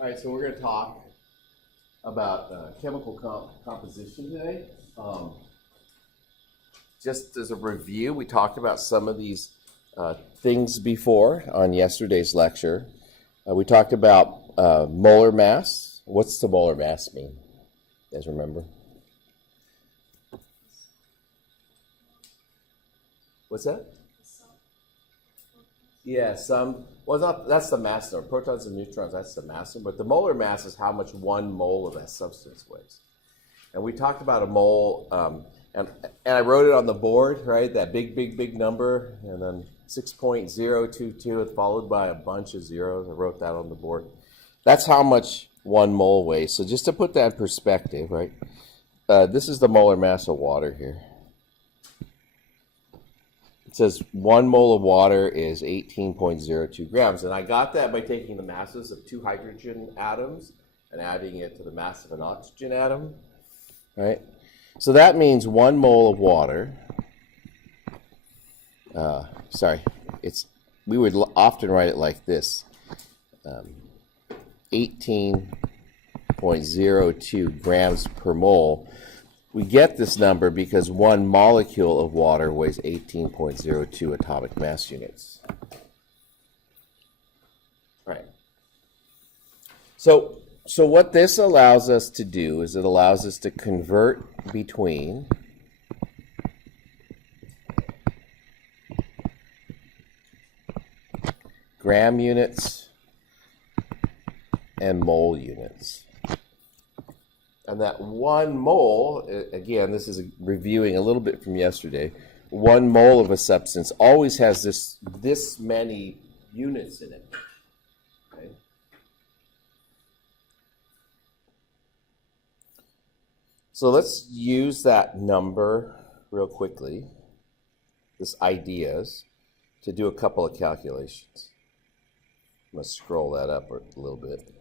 All right, so we're going to talk about chemical composition today. Just as a review, we talked about some of these things before on yesterday's lecture. We talked about molar mass. What's the molar mass mean? You guys remember? What's that? Yeah, that's the mass number. Protons and neutrons, that's the mass number. But the molar mass is how much 1 mole of that substance weighs. And we talked about a mole, and I wrote it on the board, right? That big number, and then 6.022, followed by a bunch of zeros. I wrote that on the board. That's how much 1 mole weighs. So just to put that in perspective, right? This is the molar mass of water here. It says 1 mole of water is 18.02 grams. And I got that by taking the masses of 2 hydrogen atoms and adding it to the mass of an oxygen atom, right? So that means 1 mole of water, we would often write it like this, 18.02 grams per mole. We get this number because 1 molecule of water weighs 18.02 atomic mass units. Right. So what this allows us to do is it allows us to convert between gram units and mole units. And that 1 mole, again, this is reviewing a little bit from yesterday, 1 mole of a substance always has this many units in it. Okay? So let's use that number real quickly, this ideas, to do a couple of calculations. I'm going to scroll that up a little bit.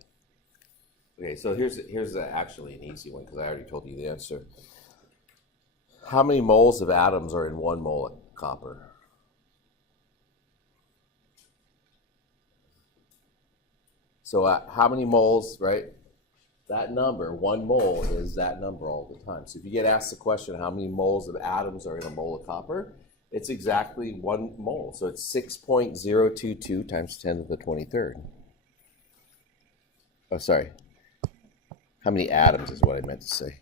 Okay, so here's actually an easy one because I already told you the answer. How many moles of atoms are in 1 mole of copper? So how many moles, right? That number, 1 mole, is that number all the time. So if you get asked the question, how many moles of atoms are in a mole of copper? It's exactly 1 mole. So it's 6.022 times 10 to the 23rd. Oh, sorry. How many atoms is what I meant to say.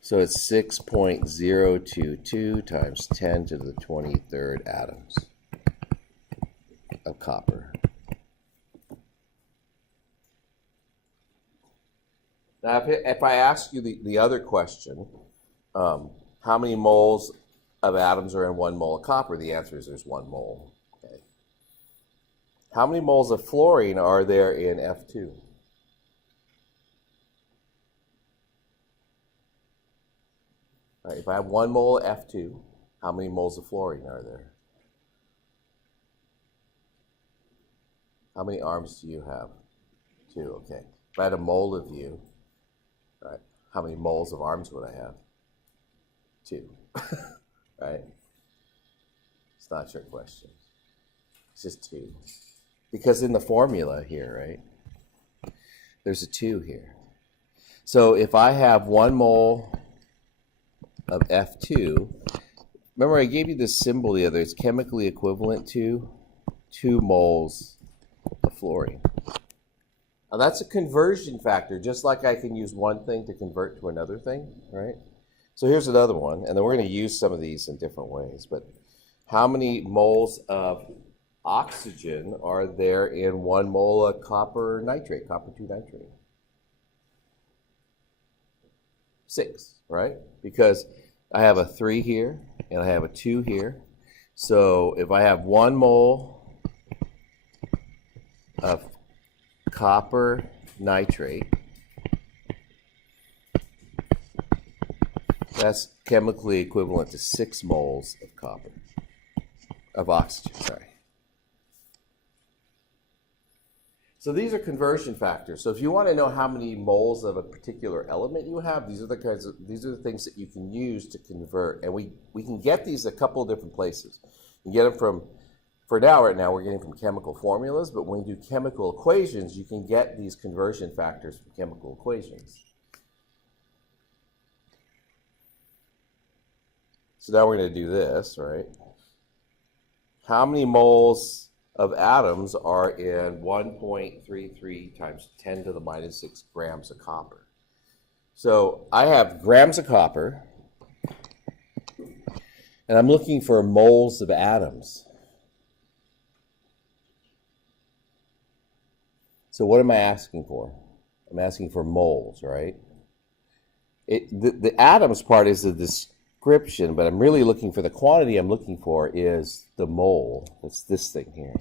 So it's 6.022 times 10 to the 23rd atoms of copper. Now, if I ask you the other question, how many moles of atoms are in 1 mole of copper? The answer is there's 1 mole. Okay. How many moles of fluorine are there in F2? Right, if I have 1 mole of F2, how many moles of fluorine are there? How many arms do you have? 2, okay. If I had a mole of you, right, how many moles of arms would I have? 2, right? It's not a trick question. It's just 2. Because in the formula here, right, there's a 2 here. So if I have 1 mole of F2, remember I gave you this symbol the other, it's chemically equivalent to 2 moles of fluorine. Now that's a conversion factor, just like I can use one thing to convert to another thing, right? So here's another one, and then we're going to use some of these in different ways, but how many moles of oxygen are there in 1 mole of copper nitrate, copper 2 nitrate? 6, right? Because I have a 3 here and I have a 2 here. So if I have 1 mole of copper nitrate, that's chemically equivalent to 6 moles of copper, of oxygen, sorry. So these are conversion factors. So if you want to know how many moles of a particular element you have, these are the things that you can use to convert. And we can get these a couple of different places. You can get them from for now, right now, we're getting from chemical formulas, but when you do chemical equations, you can get these conversion factors from chemical equations. So now we're going to do this, right? How many moles of atoms are in 1.33 times 10 to the minus 6 grams of copper? So I have grams of copper, and I'm looking for moles of atoms. So what am I asking for? I'm asking for moles, right? The atoms part is the description, but I'm really looking for the quantity I'm looking for is the mole. That's this thing here.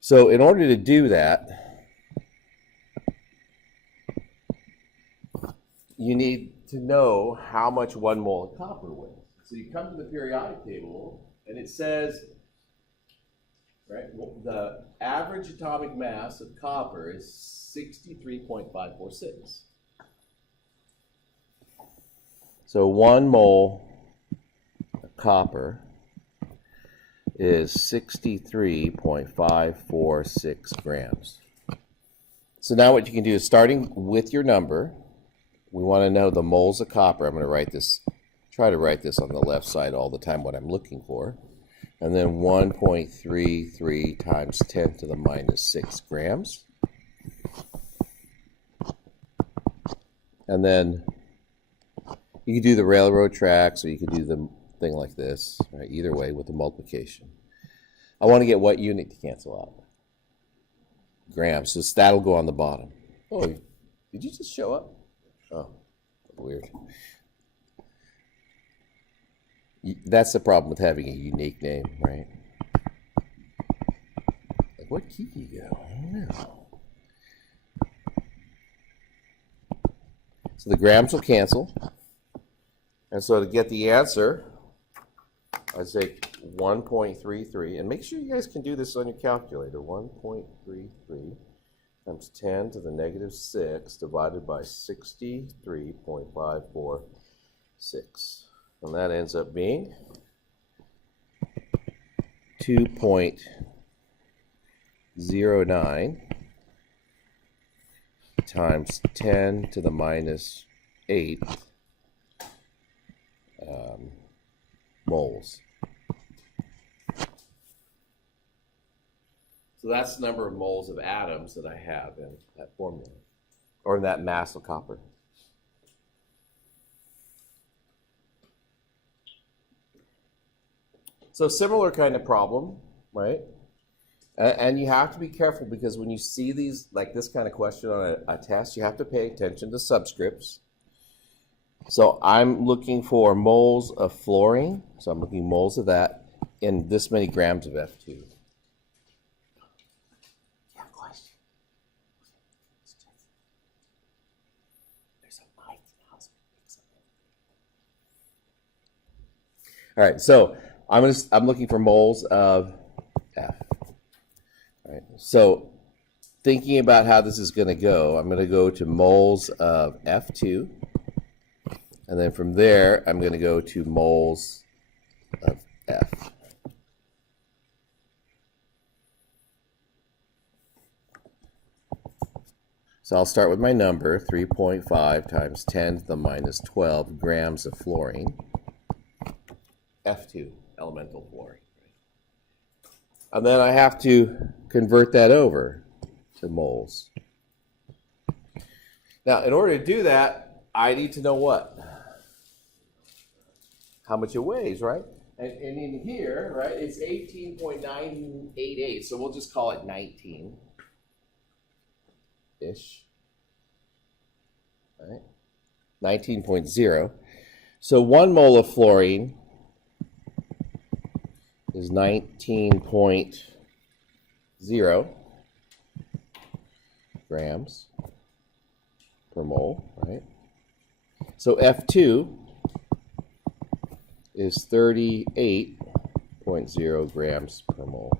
So in order to do that, you need to know how much 1 mole of copper weighs. So you come to the periodic table, and it says, right, well, the average atomic mass of copper is 63.546. So 1 mole of copper is 63.546 grams. So now what you can do is, starting with your number, we want to know the moles of copper. I'm going to write this, try to write this on the left side all the time, what I'm looking for. And then 1.33 times 10 to the minus 6 grams. And then you can do the railroad tracks, or you can do the thing like this, right? Either way with the multiplication. I want to get what unit to cancel out? Grams. So that'll go on the bottom. Oh, did you just show up? Oh, weird. That's the problem with having a unique name, right? Like, what key do you go? I don't know. So the grams will cancel. And so to get the answer, I say 1.33. And make sure you guys can do this on your calculator. 1.33 times 10 to the negative 6 divided by 63.546. And that ends up being 2.09 times 10 to the minus 8 moles. So that's the number of moles of atoms that I have in that formula, or in that mass of copper. So similar kind of problem, right? And you have to be careful, because when you see these, like this kind of question on a test, you have to pay attention to subscripts. So I'm looking for moles of fluorine. So I'm looking moles of that in this many grams of F2. All right, so I'm looking for moles of F. All right, so thinking about how this is going to go, I'm going to go to moles of F2, and then from there I'm going to go to moles of F. So I'll start with my number, 3.5 times 10 to the minus 12 grams of fluorine. F2, elemental fluorine. And then I have to convert that over to moles. Now, in order to do that, I need to know what? How much it weighs, right? And in here, right, it's 18.988, so we'll just call it 19-ish. Right? 19.0. So 1 mole of fluorine is 19.0 grams per mole, right? So F2 is 38.0 grams per mole.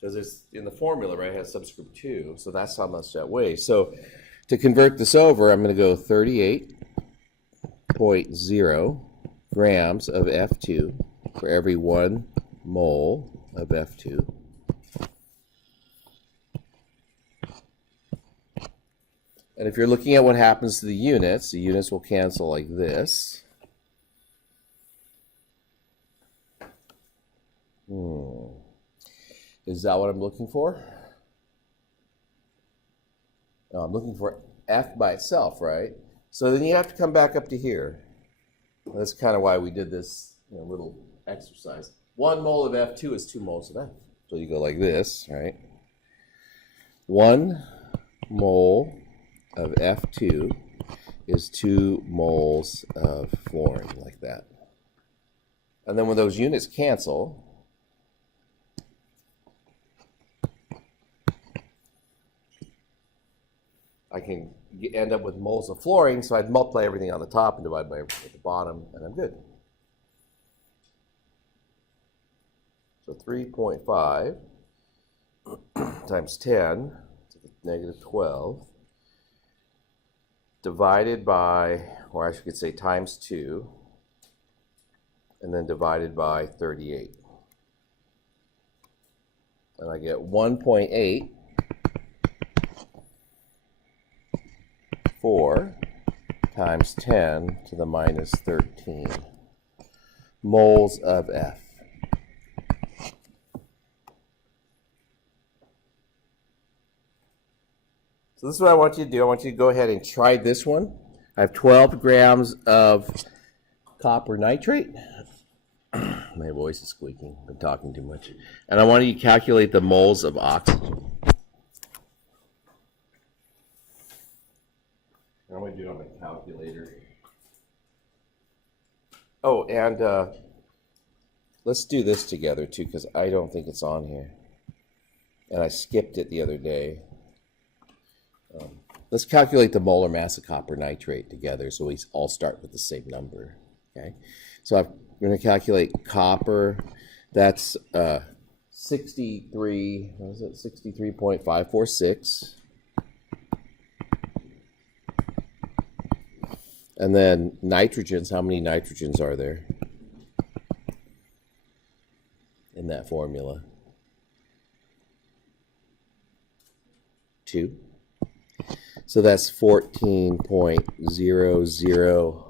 Because it's in the formula, right, it has subscript 2, so that's how much that weighs. So to convert this over, I'm going to go 38.0 grams of F2 for every 1 mole of F2. And if you're looking at what happens to the units will cancel like this. Is that what I'm looking for? No, I'm looking for F by itself, right? So then you have to come back up to here. That's kind of why we did this little exercise. 1 mole of F2 is 2 moles of F. So you go like this, right? 1 mole of F2 is 2 moles of fluorine, like that. And then when those units cancel, I can end up with moles of fluorine, so I'd multiply everything on the top and divide by everything at the bottom, and I'm good. So 3.5 times 10 to the negative 12 divided by, or I should say times 2, and then divided by 38. And I get 1.8 times 10 to the minus 13 moles of F. So this is what I want you to do. I want you to go ahead and try this one. I have 12 grams of copper nitrate. My voice is squeaking. I've been talking too much. And I want you to calculate the moles of oxygen. I'm going to do it on my calculator. Oh, and let's do this together too, because I don't think it's on here. And I skipped it the other day. Let's calculate the molar mass of copper nitrate together so we all start with the same number. Okay, so I'm going to calculate copper. That's 63.546. And then nitrogens, how many nitrogens are there in that formula? 2. So that's 14.00.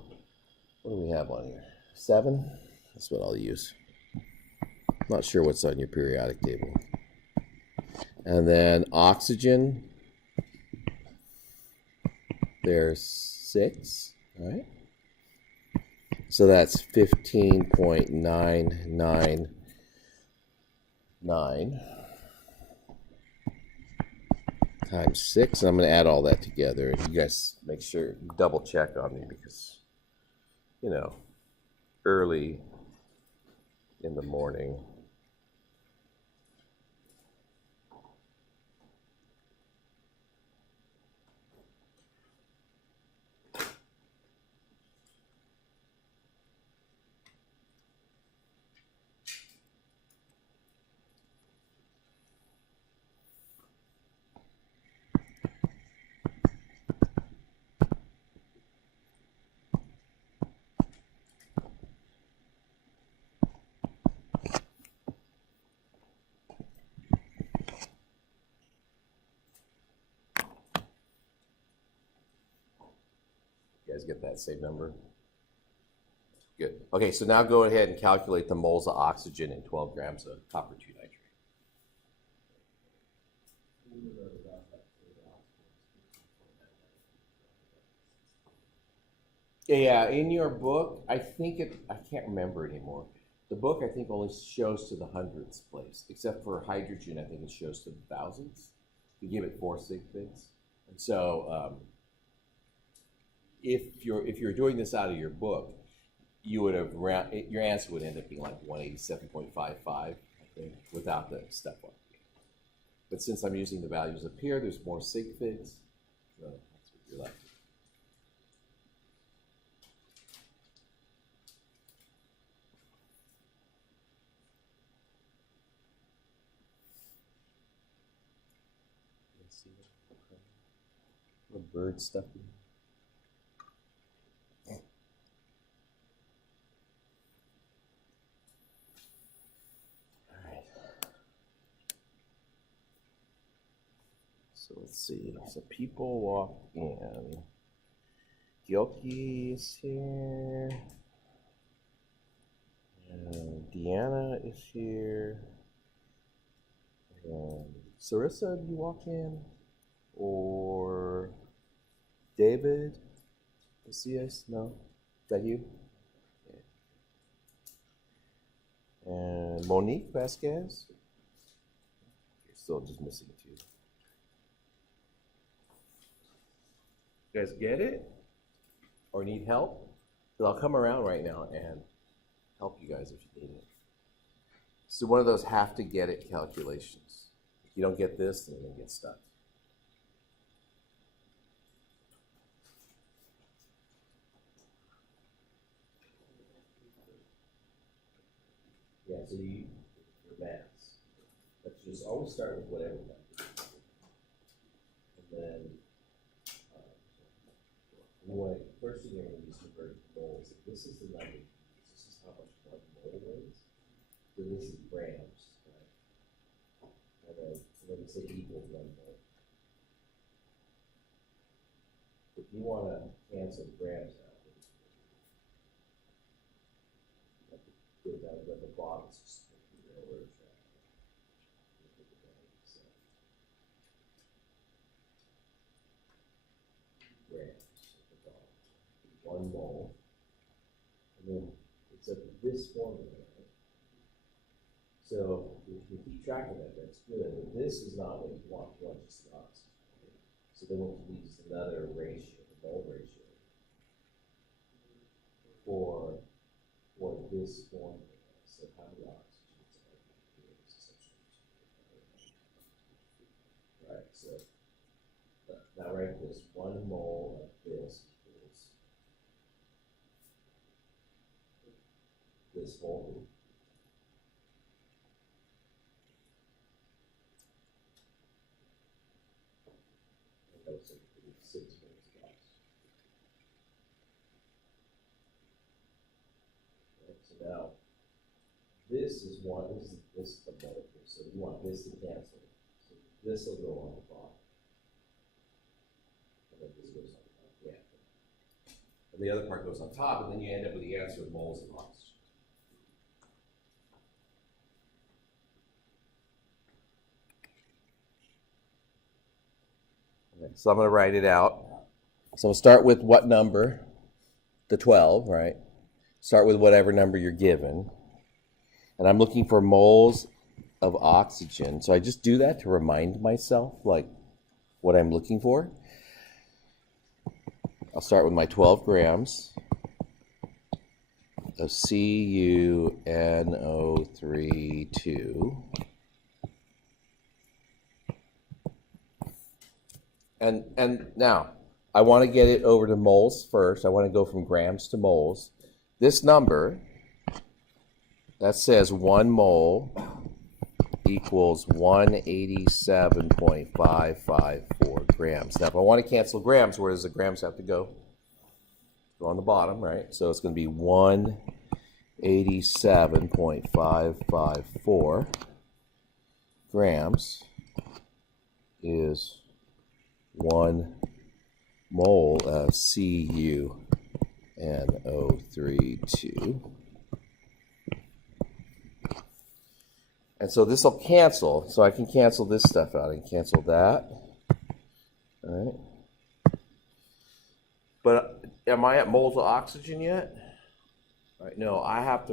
What do we have on here? 7? That's what I'll use. Not sure what's on your periodic table. And then oxygen, there's 6. Right? So that's 15.999 times 6. And I'm going to add all that together. And you guys make sure, double check on me because, early in the morning. You guys get that same number? Good. Okay, so now go ahead and calculate the moles of oxygen in 12 grams of copper 2 nitrate. Yeah, in your book, I can't remember anymore. The book, I think, only shows to the hundredths place, except for hydrogen, I think it shows to the thousands. You give it 4 sig figs. And so if you're doing this out of your book, you would have your answer would end up being like 187.55, I think, without the step 1. But since I'm using the values up here, there's more sig figs, so that's what you're left with. Little bird stuff in. So let's see. So people walk in. Gyoki is here. And Deanna is here. And Sarissa, do you walk in? Or David? Macias? No? Is that you? Okay. And Monique Vasquez? You're still just missing two. You guys get it? Or need help? Because I'll come around right now and help you guys if you need it. So one of those have to get it calculations. If you don't get this, then you're going to get stuck. Yeah, so your maths. But you just always start with whatever number. And then first thing you're going to use convert to moles. If this is the number, this is how much one mole weighs. So this is grams, right? And then we say equals 1 mole. If you want to cancel grams out, you have to go down to the bottom. Grams at the bottom. 1 mole. And then it's of this formula. So if you keep track of that, that's good. But this is not what you want. You want just an oxygen. Okay? So then we'll use another ratio, the mole ratio, for this formula. So how many oxygens are here? Right. So now write this: 1 mole of this equals this whole. That's 6 moles of oxygen. Right, so now this is the molecule, so you want this to cancel. So this will go on the bottom. And then this goes on top. Yeah. And the other part goes on top, and then you end up with the answer of moles of oxygen. So I'm going to write it out. So we'll start with what number? The 12, right? Start with whatever number you're given. And I'm looking for moles of oxygen. So I just do that to remind myself, like, what I'm looking for. I'll start with my 12 grams of CuNO3(2). And now, I want to get it over to moles first. I want to go from grams to moles. This number, that says 1 mole equals 187.554 grams. Now, if I want to cancel grams, where does the grams have to go? Go on the bottom, right? So it's going to be 187.554 grams is 1 mole of CuNO3(2). And so this will cancel. So I can cancel this stuff out. I can cancel that. All right. But am I at moles of oxygen yet? All right. No, I have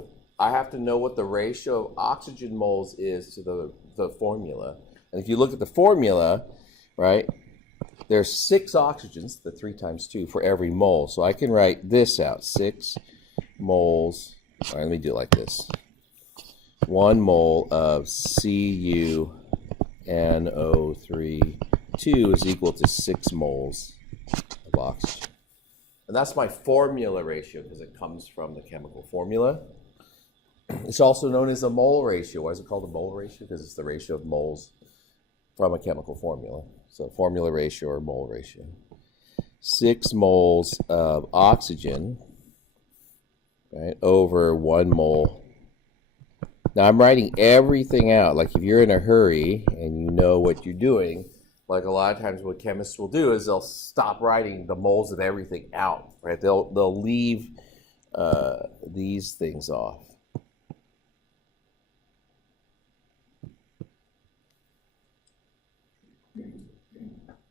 to know what the ratio of oxygen moles is to the formula. And if you look at the formula, right, there's 6 oxygens, the 3 times 2, for every mole. So I can write this out, 6 moles. All right, let me do it like this. 1 mole of CuNO3(2) is equal to 6 moles of oxygen. And that's my formula ratio because it comes from the chemical formula. It's also known as a mole ratio. Why is it called a mole ratio? Because it's the ratio of moles from a chemical formula. So formula ratio or mole ratio. 6 moles of oxygen, right, over 1 mole. Now I'm writing everything out. Like if you're in a hurry and you know what you're doing, like a lot of times what chemists will do is they'll stop writing the moles of everything out, right? They'll leave these things off.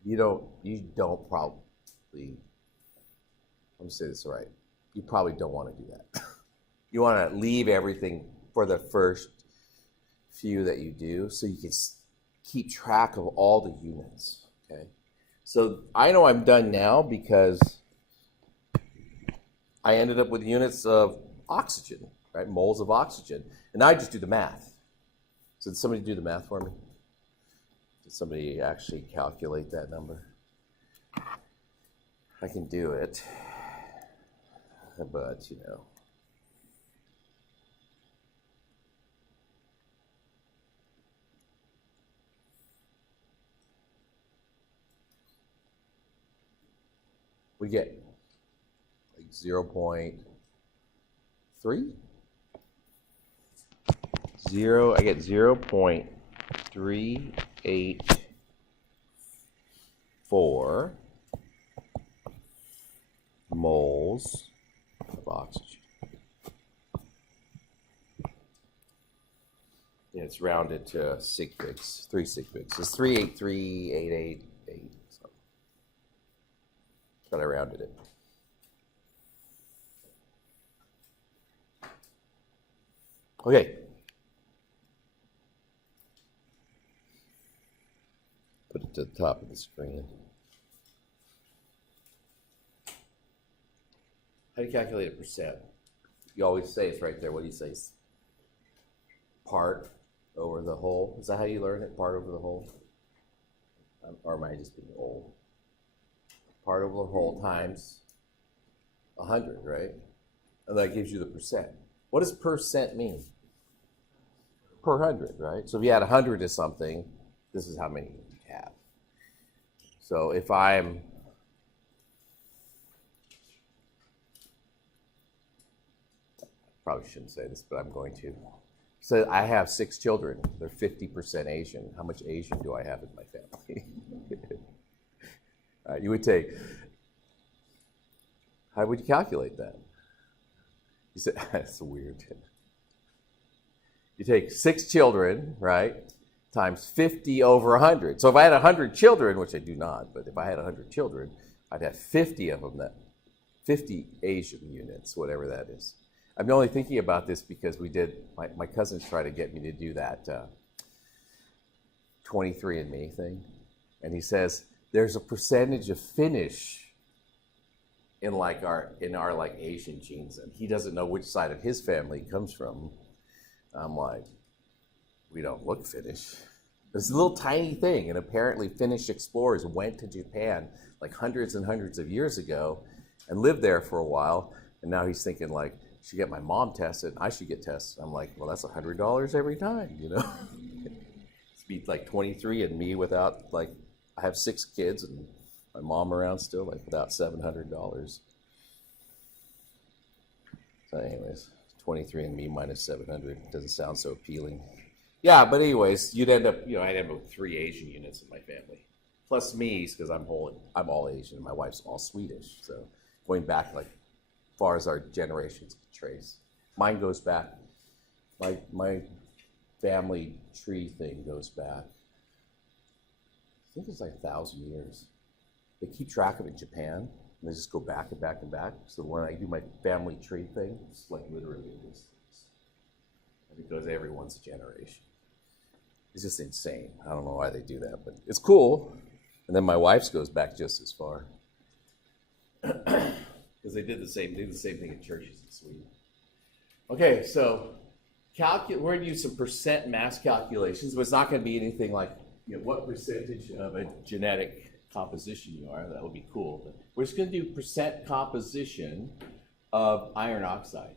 You don't probably, I'm gonna say this right, you probably don't want to do that. You want to leave everything for the first few that you do so you can keep track of all the units, okay? So I know I'm done now because I ended up with units of oxygen, right? Moles of oxygen. And I just do the math. So did somebody do the math for me? Did somebody actually calculate that number? I can do it, but you know. We get like 0.3. I get 0.384 moles of oxygen. Yeah, it's rounded to sig figs, 3 sig figs. It's 383,888. But I rounded it. Okay. Put it to the top of the screen. How do you calculate a percent? You always say it's right there. What do you say? Part over the whole. Is that how you learn it? Part over the whole? Or am I just being old? Part over the whole times 100, right? And that gives you the percent. What does percent mean? Per 100, right? So if you had 100 of something, this is how many you have. So if I'm probably shouldn't say this, but I'm going to. So I have 6 children. They're 50% Asian. How much Asian do I have in my family? You would take, how would you calculate that? You said, that's weird. You take 6 children, right, times 50 over 100. So if I had 100 children, which I do not, but if I had 100 children, I'd have 50 of them, that 50 Asian units, whatever that is. I'm only thinking about this because we did, my cousins tried to get me to do that 23andMe thing. And he says, there's a percentage of Finnish in our like Asian genes, and he doesn't know which side of his family he comes from. I'm like, we don't look Finnish. It's a little tiny thing, and apparently Finnish explorers went to Japan like hundreds and hundreds of years ago and lived there for a while, and now he's thinking like, I should get my mom tested, I should get tested. I'm like, well, that's $100 every time, you know? It's be like 23andMe without like, I have 6 kids and my mom around still, like without $700. So anyways, 23andMe minus 700 doesn't sound so appealing. Yeah, but anyways, you'd end up, I'd end up with 3 Asian units in my family. Plus me, because I'm all Asian. My wife's all Swedish. So going back like far as our generations can trace. Mine goes back, my family tree thing goes back, I think it's like 1,000 years. They keep track of it in Japan, and they just go back and back and back. So when I do my family tree thing, it's like literally this. And it goes every once a generation. It's just insane. I don't know why they do that, but it's cool. And then my wife's goes back just as far. Because they did the same thing in churches in Sweden. Okay, so we're going to use some percent mass calculations, but it's not going to be anything like what percentage of a genetic composition you are. That would be cool. But we're just going to do percent composition of iron oxide.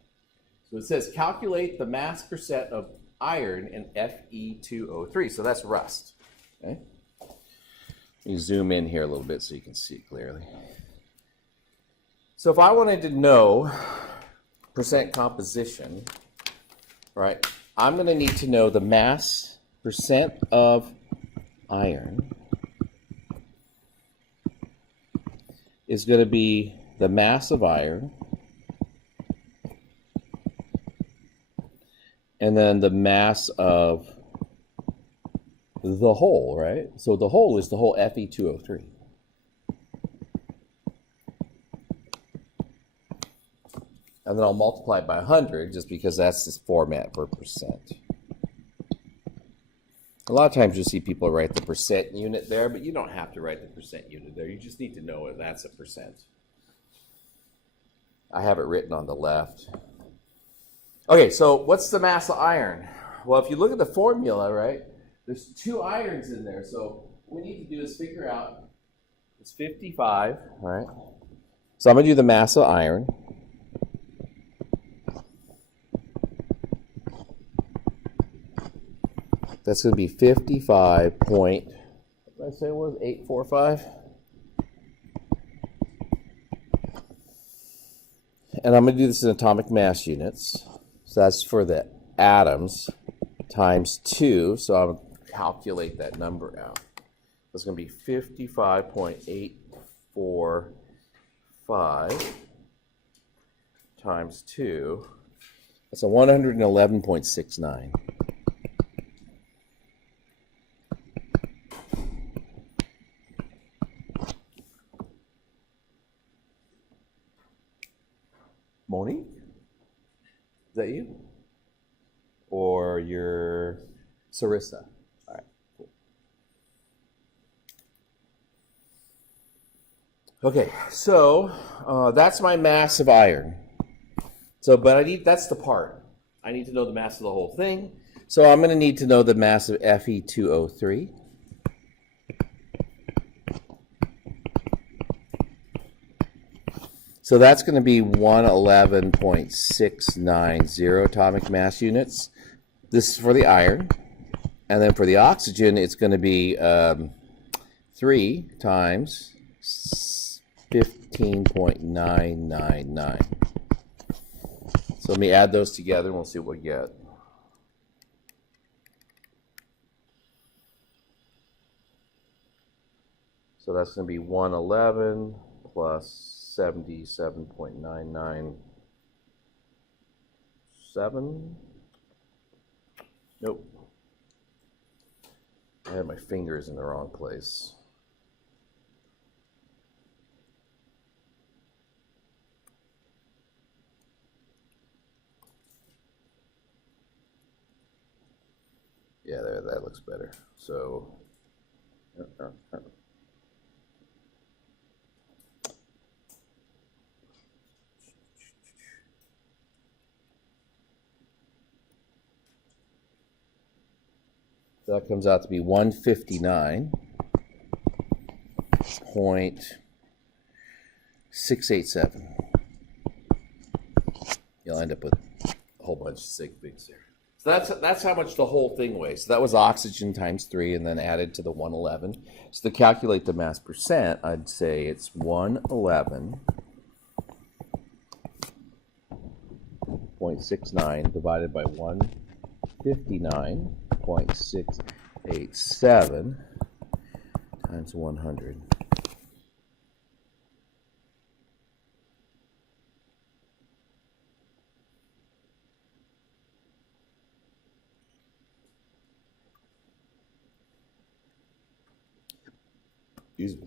So it says calculate the mass percent of iron in Fe2O3. So that's rust. Okay. Let me zoom in here a little bit so you can see it clearly. So if I wanted to know percent composition, right, I'm going to need to know the mass percent of iron is going to be the mass of iron, and then the mass of the whole, right? So the whole is the whole Fe2O3. And then I'll multiply it by 100 just because that's this format for percent. A lot of times you'll see people write the percent unit there, but you don't have to write the percent unit there. You just need to know if that's a percent. I have it written on the left. Okay, so what's the mass of iron? Well, if you look at the formula, right, there's 2 irons in there. So what we need to do is figure out, it's 55, all right? So I'm going to do the mass of iron. That's going to be 55 point, what did I say it was, 845? And I'm going to do this in atomic mass units. So that's for the atoms times 2. So I'm going to calculate that number out. That's going to be 55.845 times 2. That's a 111.69. Monique? Is that you? Or your Sarissa? All right, cool. Okay, so that's my mass of iron. So, but that's the part. I need to know the mass of the whole thing. So I'm going to need to know the mass of Fe2O3. So that's going to be 111.690 atomic mass units. This is for the iron. And then for the oxygen, it's going to be 3 times 15.999. So let me add those together and we'll see what we get. So that's going to be 111 plus 77.997. Nope. I had my fingers in the wrong place. Yeah, there, that looks better. So that comes out to be 159.687. You'll end up with a whole bunch of sig figs there. So that's how much the whole thing weighs. So that was oxygen times 3 and then added to the 111. So to calculate the mass percent, I'd say it's 111.69 divided by 159.687 times 100.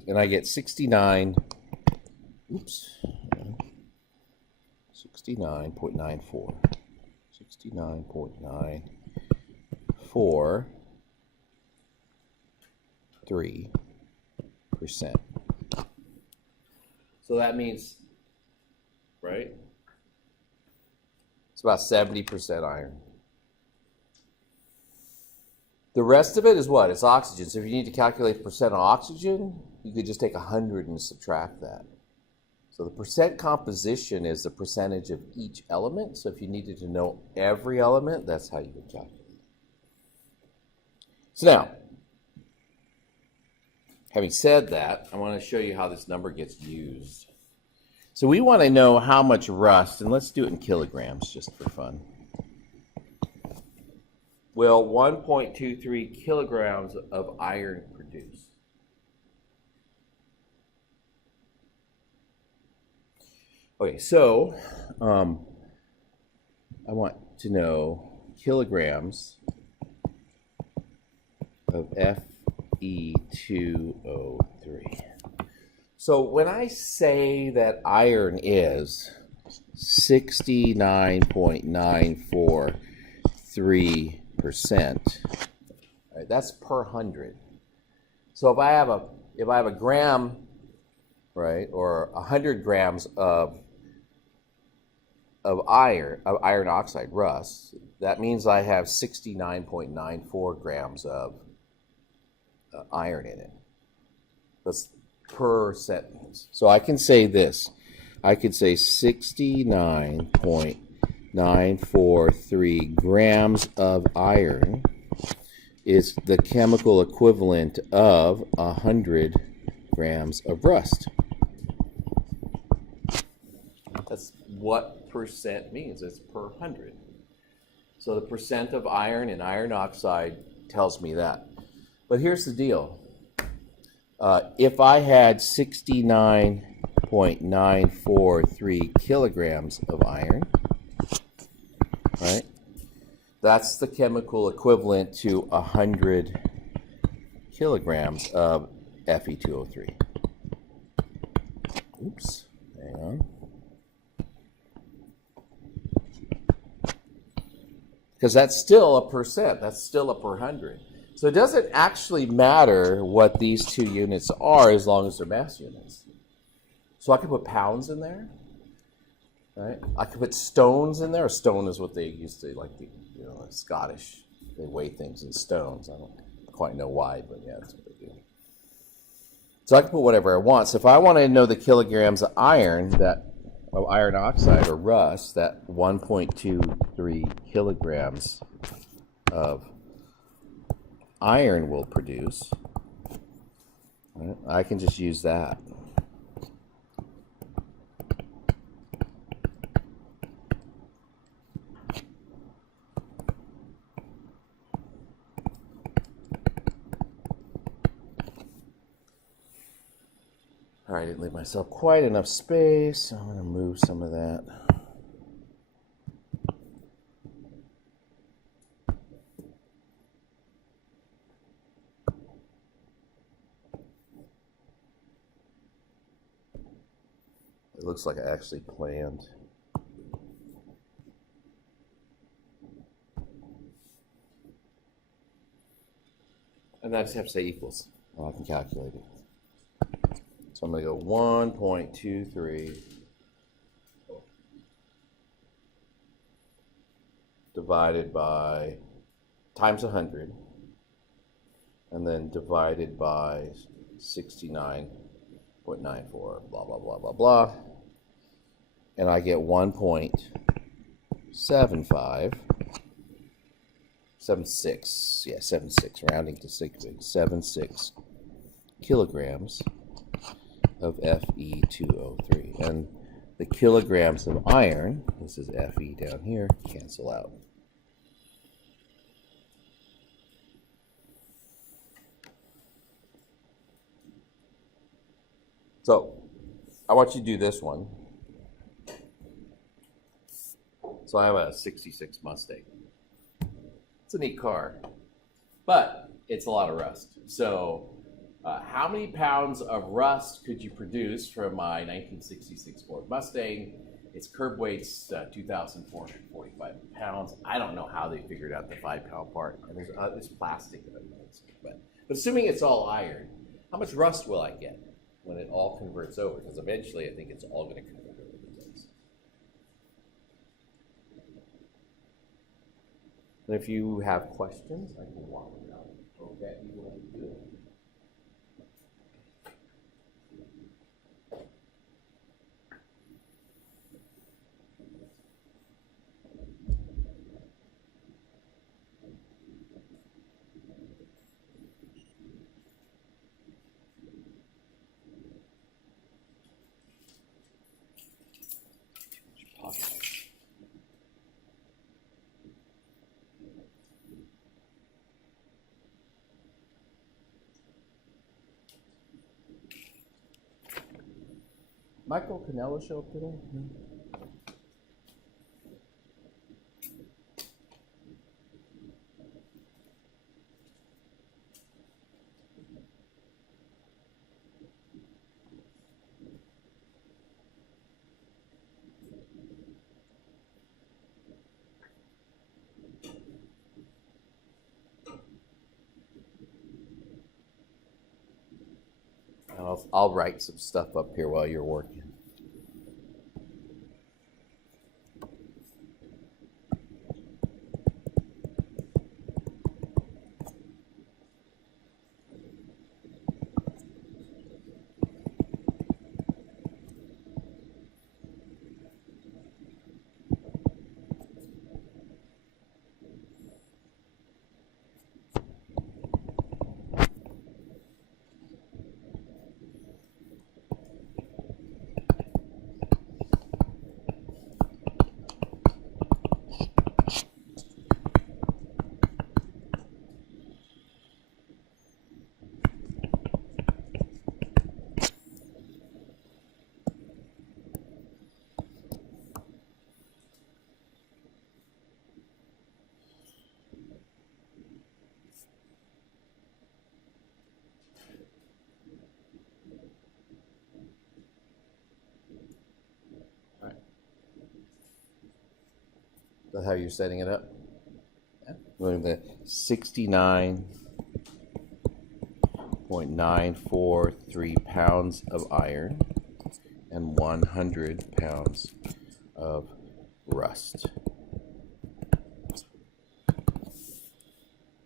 And I get 69, oops, 69.94, 69.943%. So that means, right, it's about 70% iron. The rest of it is what? It's oxygen. So if you need to calculate the percent of oxygen, you could just take 100 and subtract that. So the percent composition is the percentage of each element. So if you needed to know every element, that's how you would calculate it. So now, having said that, I want to show you how this number gets used. So we want to know how much rust, and let's do it in kilograms just for fun. Will 1.23 kilograms of iron produce? Okay, so I want to know kilograms of Fe2O3. So when I say that iron is 69.943%, right, that's per 100. So if I have a gram, right, or 100 grams of iron oxide rust, that means I have 69.94 grams of iron in it. That's per sentence. So I can say this. I could say 69.943 grams of iron is the chemical equivalent of 100 grams of rust. That's what percent means. It's per 100. So the percent of iron in iron oxide tells me that. But here's the deal. If I had 69.943 kilograms of iron, right, that's the chemical equivalent to 100 kilograms of Fe2O3. Oops, hang on. Because that's still a percent, that's still a per 100. So it doesn't actually matter what these two units are as long as they're mass units. So I could put pounds in there, right? I could put stones in there. A stone is what they used to, like the Scottish, they weigh things in stones. I don't quite know why, but yeah, that's what they do. So I can put whatever I want. So if I want to know the kilograms of iron, of iron oxide or rust, that 1.23 kilograms of iron will produce, right, I can just use that. All right, I didn't leave myself quite enough space, so I'm going to move some of that. It looks like I actually planned. And I just have to say equals. Well, I can calculate it. So I'm going to go 1.23 divided by times 100, and then divided by 69.94, blah, blah, blah, blah, blah. And I get 1.75, 76, yeah, 76, rounding to 76 kilograms of Fe2O3. And the kilograms of iron, this is Fe down here, cancel out. So I want you to do this one. So I have a 66 Mustang. It's a neat car, but it's a lot of rust. So how many pounds of rust could you produce from my 1966 Ford Mustang? Its curb weight's 2,445 pounds. I don't know how they figured out the 5-pound part. And there's plastic in it. But assuming it's all iron, how much rust will I get when it all converts over? Because eventually I think it's all going to convert over to this. And if you have questions, I can walk around. Okay, you want to do it. Michael Canella show up today? No. I'll write some stuff up here while you're working. Is that how you're setting it up? Yeah. Going to 69.943 pounds of iron and 100 pounds of rust.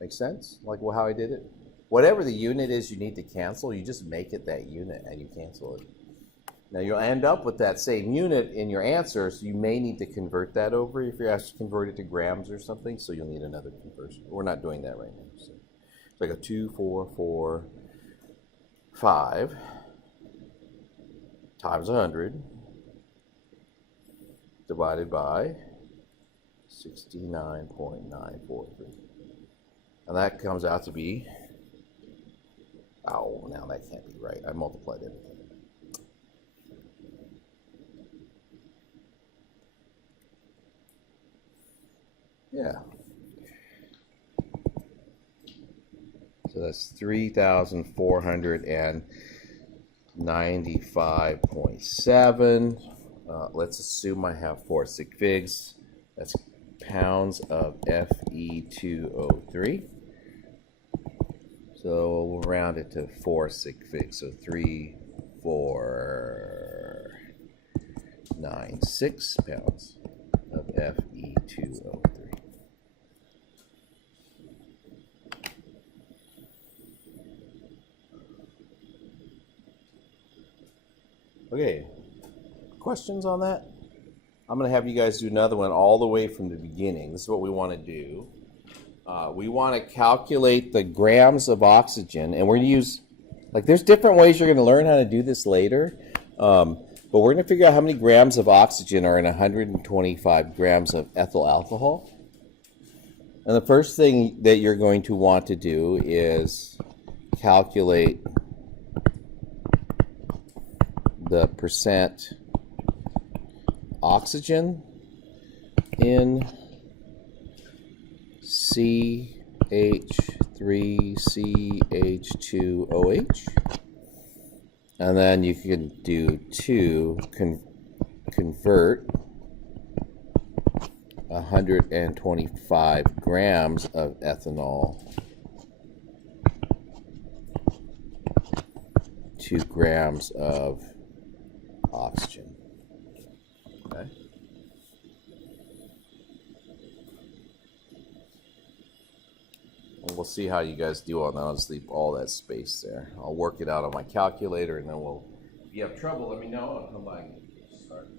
Make sense? Like how I did it? Whatever the unit is you need to cancel, you just make it that unit and you cancel it. Now you'll end up with that same unit in your answer, so you may need to convert that over if you're asked to convert it to grams or something, so you'll need another conversion. We're not doing that right now. So I go 2,445 times 100 divided by 69.943. And that comes out to be, oh, now that can't be right. I multiplied everything. Yeah. So that's 3,495.7. Let's assume I have 4 sig figs. That's pounds of Fe2O3. So we'll round it to 4 sig figs. So 3,496 pounds of Fe2O3. Okay, questions on that? I'm going to have you guys do another one all the way from the beginning. This is what we want to do. We want to calculate the grams of oxygen, and we're going to use, like, there's different ways you're going to learn how to do this later, but we're going to figure out how many grams of oxygen are in 125 grams of ethyl alcohol. And the first thing that you're going to want to do is calculate the percent oxygen in CH3CH2OH, and then you can do convert 125 grams of ethanol to grams of oxygen. Okay. And we'll see how you guys do on that. I'll just leave all that space there. I'll work it out on my calculator, and then we'll, if you have trouble, let me know. I'll come by and get you started.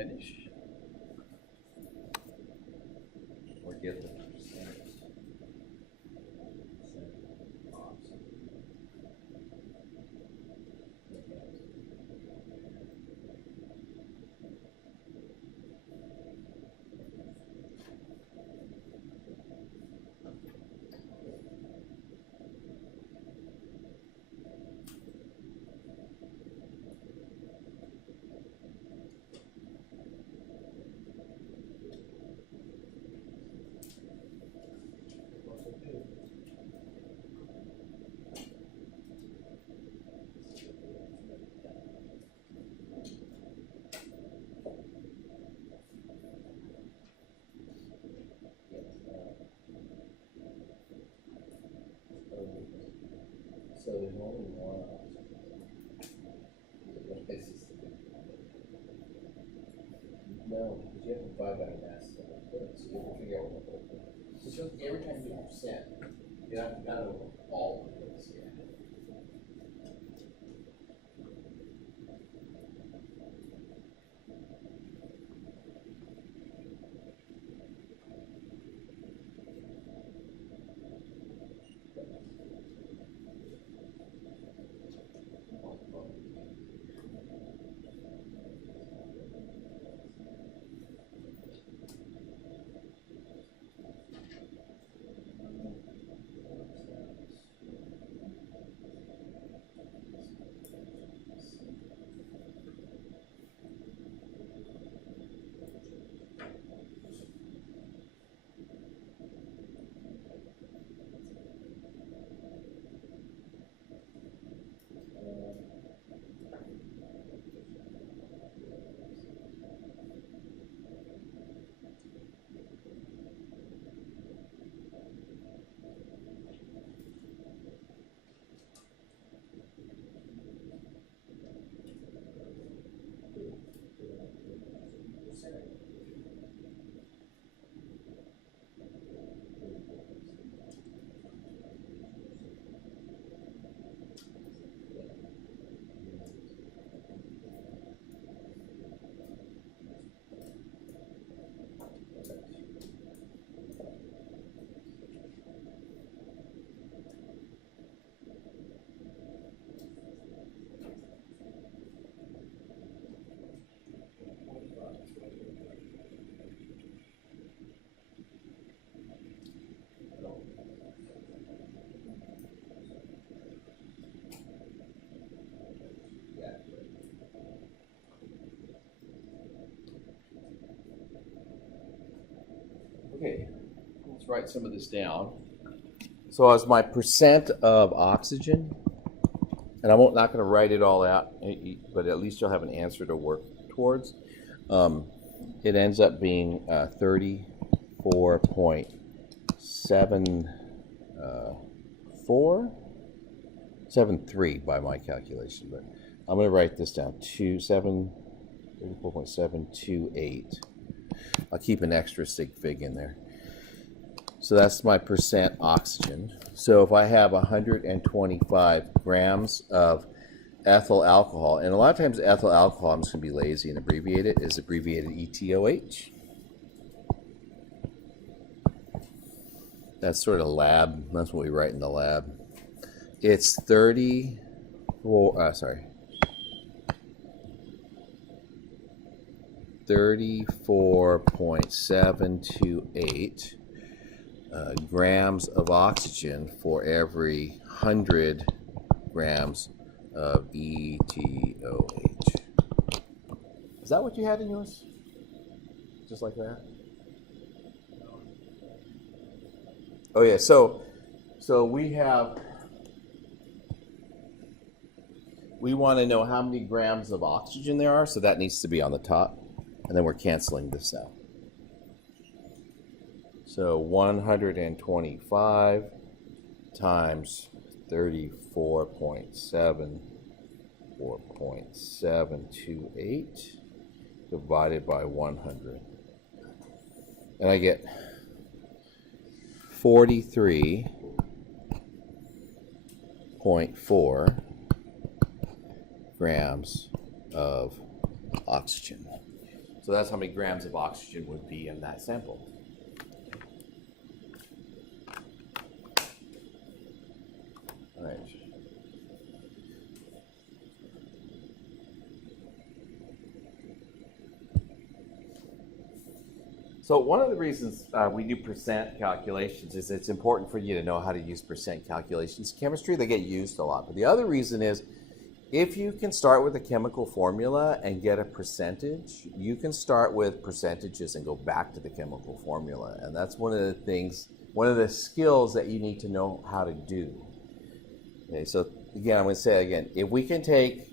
finish? Or get the percentage? So there's only one basis. No, because you have to divide by mass. So you have to figure out what. So every time you do percent, you have to kind of all of this. Yeah. Okay, let's write some of this down. So as my percent of oxygen, and I'm not going to write it all out, but at least you'll have an answer to work towards. It ends up being 34.73 by my calculation, but I'm going to write this down, 34.728. I'll keep an extra sig fig in there. So that's my percent oxygen. So if I have 125 grams of ethyl alcohol, and a lot of times ethyl alcohol, I'm just going to be lazy and abbreviate it, is abbreviated ETOH. That's sort of lab, that's what we write in the lab. It's 34.728 grams of oxygen for every 100 grams of ETOH. Is that what you had in yours? Just like that? Oh yeah, so we want to know how many grams of oxygen there are, so that needs to be on the top. And then we're canceling this out. So 125 times 34.728 divided by 100. And I get 43.4 grams of oxygen. So that's how many grams of oxygen would be in that sample. All right. So one of the reasons we do percent calculations is it's important for you to know how to use percent calculations. Chemistry, they get used a lot. But the other reason is if you can start with a chemical formula and get a percentage, you can start with percentages and go back to the chemical formula. And that's one of the things, one of the skills that you need to know how to do. Okay, so again, I'm going to say again, if we can take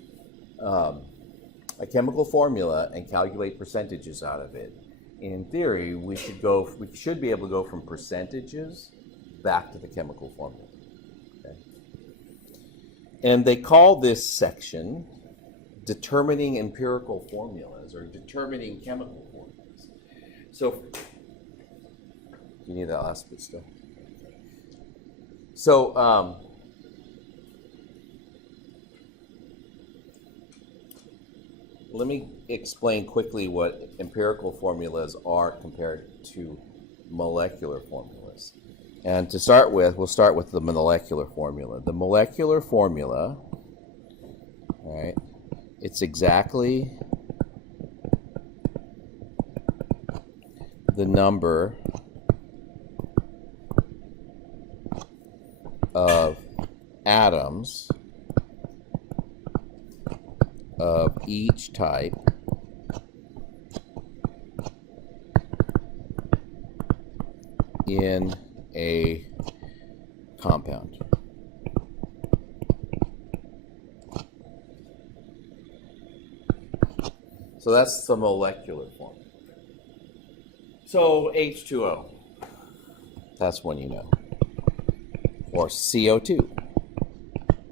a chemical formula and calculate percentages out of it, in theory, we should be able to go from percentages back to the chemical formula. Okay? And they call this section determining empirical formulas or determining chemical formulas. So, you need that last bit still. So, let me explain quickly what empirical formulas are compared to molecular formulas. And to start with, we'll start with the molecular formula. The molecular formula, all right, it's exactly the number of atoms of each type in a compound. So that's the molecular form. So H2O, that's one you know. Or CO2.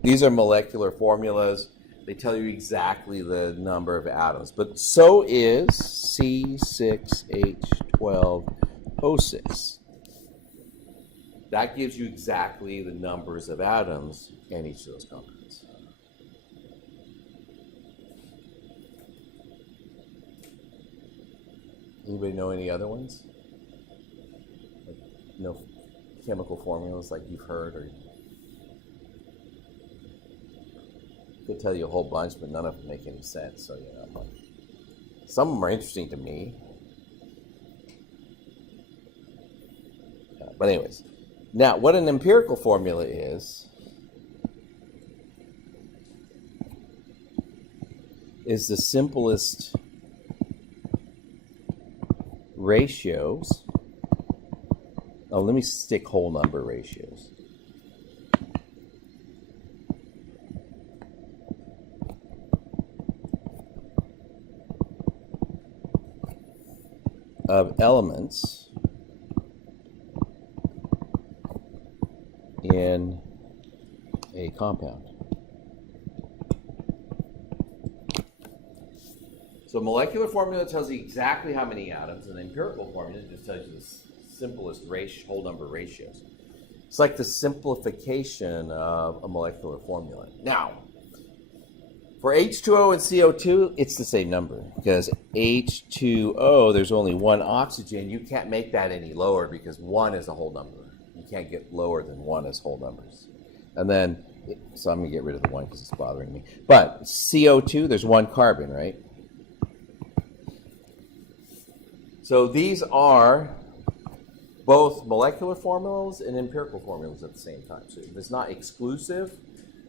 These are molecular formulas. They tell you exactly the number of atoms. But so is C6H12O6. That gives you exactly the numbers of atoms in each of those compounds. Anybody know any other ones? Like, no chemical formulas like you've heard or... Could tell you a whole bunch, but none of them make any sense. So, you know, like, some of them are interesting to me. But anyways, now what an empirical formula is the simplest ratios. Oh, let me stick whole number ratios. Of elements in a compound. So molecular formula tells you exactly how many atoms, and the empirical formula just tells you the simplest whole number ratios. It's like the simplification of a molecular formula. Now, for H2O and CO2, it's the same number because H2O, there's only one oxygen. You can't make that any lower because one is a whole number. You can't get lower than one as whole numbers. And then, so I'm going to get rid of the one because it's bothering me. But CO2, there's one carbon, right? So these are both molecular formulas and empirical formulas at the same time. So it's not exclusive.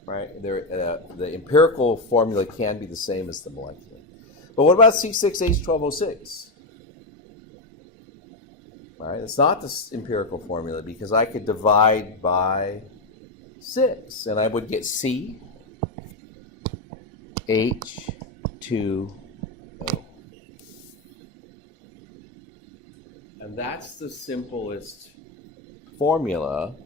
Right? The empirical formula can be the same as the molecular. But what about C6H12O6? All right, it's not the empirical formula because I could divide by 6 and I would get CH2O. And that's the simplest formula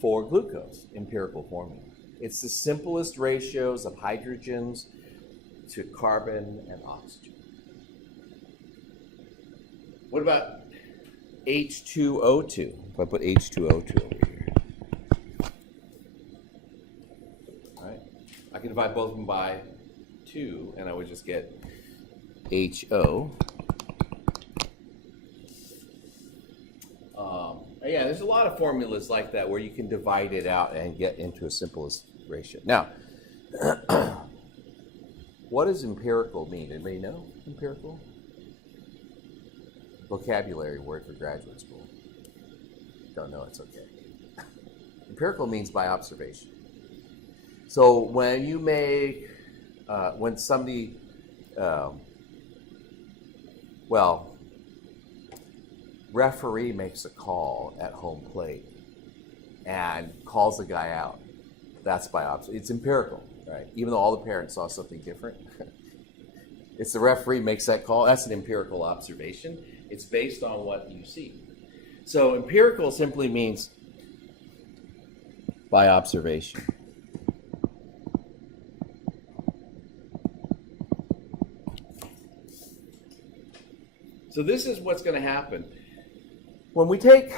for glucose, empirical formula. It's the simplest ratios of hydrogens to carbon and oxygen. What about H2O2? If I put H2O2 over here. All right. I can divide both of them by 2, and I would just get HO. Yeah, there's a lot of formulas like that where you can divide it out and get into a simplest ratio. Now, what does empirical mean? Anybody know empirical? Vocabulary word for graduate school. Don't know, it's okay. Empirical means by observation. So when you make, when somebody, referee makes a call at home plate and calls the guy out, that's by observation. It's empirical, right? Even though all the parents saw something different. It's the referee makes that call. That's an empirical observation. It's based on what you see. So empirical simply means by observation. So this is what's going to happen. When we take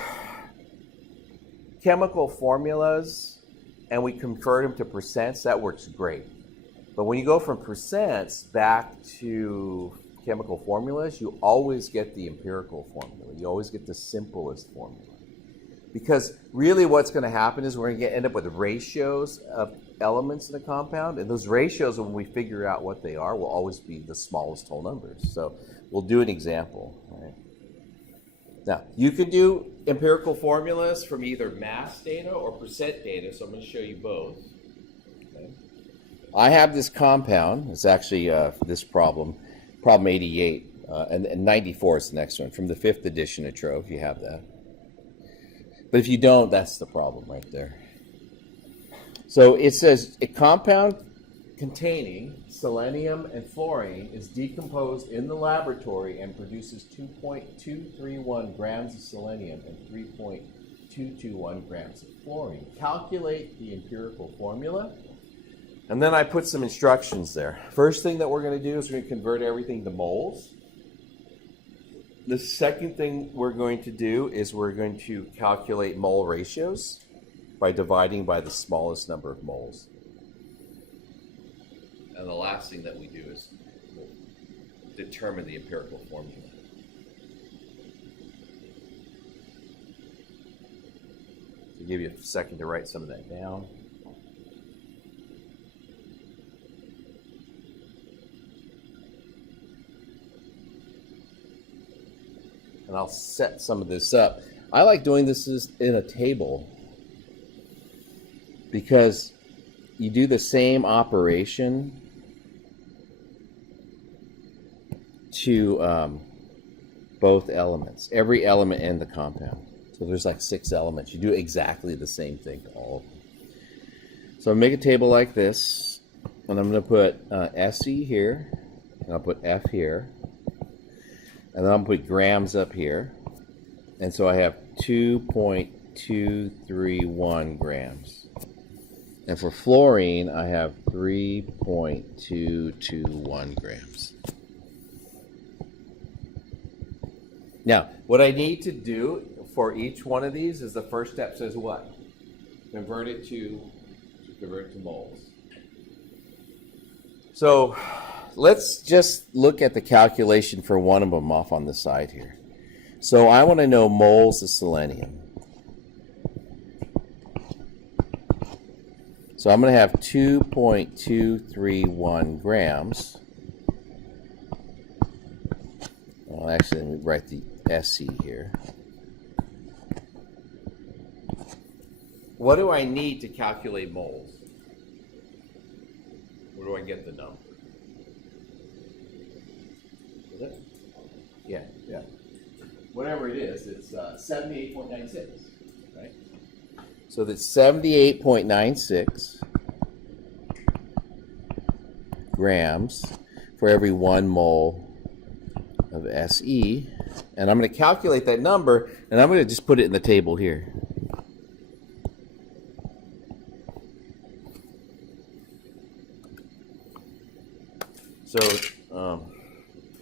chemical formulas and we convert them to percents, that works great. But when you go from percents back to chemical formulas, you always get the empirical formula. You always get the simplest formula. Because really what's going to happen is we're going to end up with ratios of elements in a compound, and those ratios, when we figure out what they are, will always be the smallest whole numbers. So we'll do an example. Right? Now, you can do empirical formulas from either mass data or percent data, so I'm going to show you both. Okay. I have this compound. It's actually this problem 88, and 94 is the next one, from the 5th edition of Trove, if you have that. But if you don't, that's the problem right there. So it says a compound containing selenium and fluorine is decomposed in the laboratory and produces 2.231 grams of selenium and 3.221 grams of fluorine. Calculate the empirical formula. And then I put some instructions there. First thing that we're going to do is we're going to convert everything to moles. The second thing we're going to do is we're going to calculate mole ratios by dividing by the smallest number of moles. And the last thing that we do is we'll determine the empirical formula. To give you a second to write some of that down. And I'll set some of this up. I like doing this in a table because you do the same operation to both elements, every element in the compound. So there's like 6 elements. You do exactly the same thing to all of them. So I'll make a table like this, and I'm going to put SE here, and I'll put F here, and then I'm going to put grams up here. And so I have 2.231 grams. And for fluorine, I have 3.221 grams. Now, what I need to do for each one of these is the first step says what? Convert it to moles. So let's just look at the calculation for one of them off on the side here. So I want to know moles of selenium. So I'm going to have 2.231 grams. Well, actually, let me write the SE here. What do I need to calculate moles? Where do I get the number? Is it? Yeah. Whatever it is, it's 78.96, right? So that's 78.96 grams for every 1 mole of SE. And I'm going to calculate that number, and I'm going to just put it in the table here. So,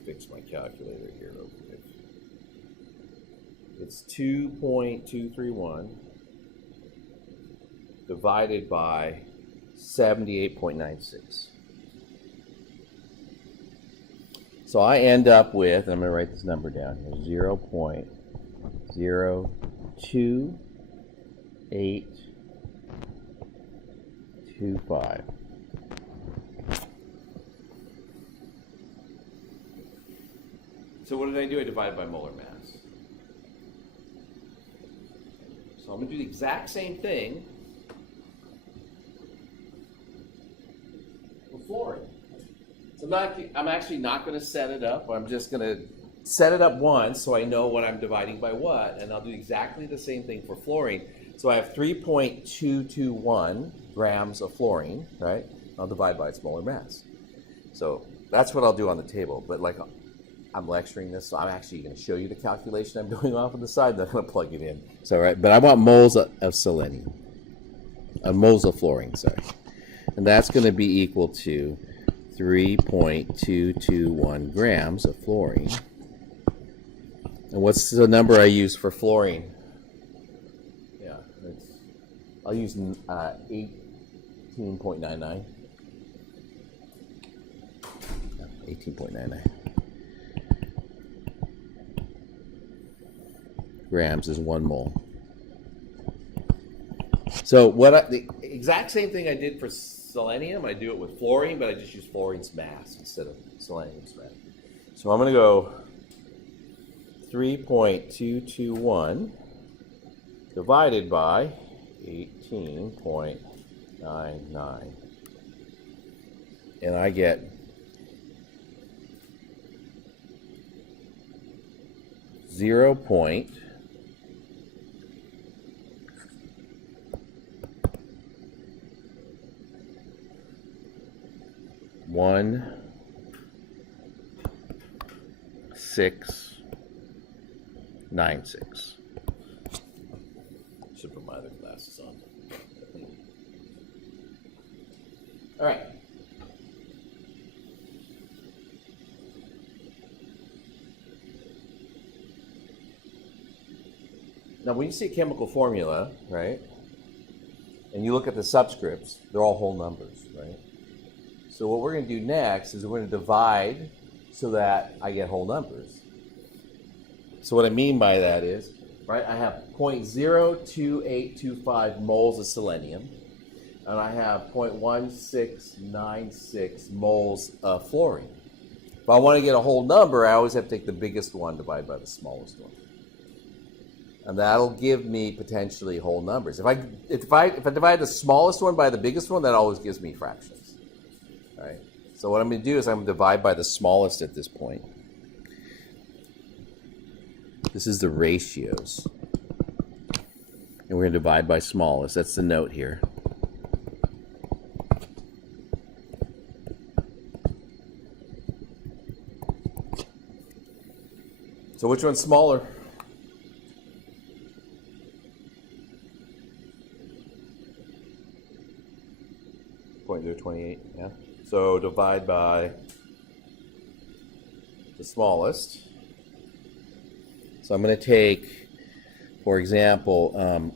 fix my calculator here real quick. It's 2.231 divided by 78.96. So I end up with, I'm going to write this number down here, 0.02 0.2825. So what did I do? I divided by molar mass. So I'm going to do the exact same thing for fluorine. So I'm actually not going to set it up. I'm just going to set it up once so I know what I'm dividing by what, and I'll do exactly the same thing for fluorine. So I have 3.221 grams of fluorine, right? I'll divide by its molar mass. So that's what I'll do on the table. But like I'm lecturing this, so I'm actually going to show you the calculation I'm doing off on the side, then I'm going to plug it in. So, right, but I want moles of selenium, moles of fluorine, sorry. And that's going to be equal to 3.221 grams of fluorine. And what's the number I use for fluorine? Yeah, I'll use 18.99. 18.99. Grams is 1 mole. So the exact same thing I did for selenium, I do it with fluorine, but I just use fluorine's mass instead of selenium's mass. So I'm going to go 3.221 divided by 18.99. And I get 0.1696. Should put my other glasses on. All right. Now, when you see a chemical formula, right, and you look at the subscripts, they're all whole numbers, right? So what we're going to do next is we're going to divide so that I get whole numbers. So what I mean by that is, right, I have 0.02825 moles of selenium, and I have 0.1696 moles of fluorine. If I want to get a whole number, I always have to take the biggest one divided by the smallest one. And that'll give me potentially whole numbers. If I divide the smallest one by the biggest one, that always gives me fractions. All right? So what I'm going to do is I'm going to divide by the smallest at this point. This is the ratios. And we're going to divide by smallest. That's the note here. So which one's smaller? 0.028, yeah. So divide by the smallest. So I'm going to take, for example,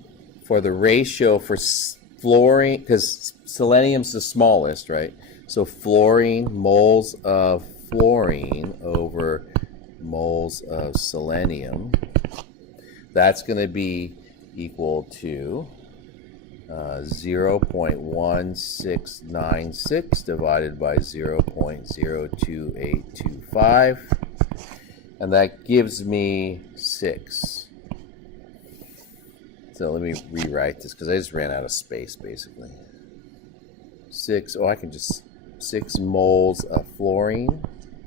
for the ratio for fluorine, because selenium's the smallest, right? So fluorine, moles of fluorine over moles of selenium, that's going to be equal to 0.1696 divided by 0.02825, and that gives me 6. So let me rewrite this because I just ran out of space basically. 6 moles of fluorine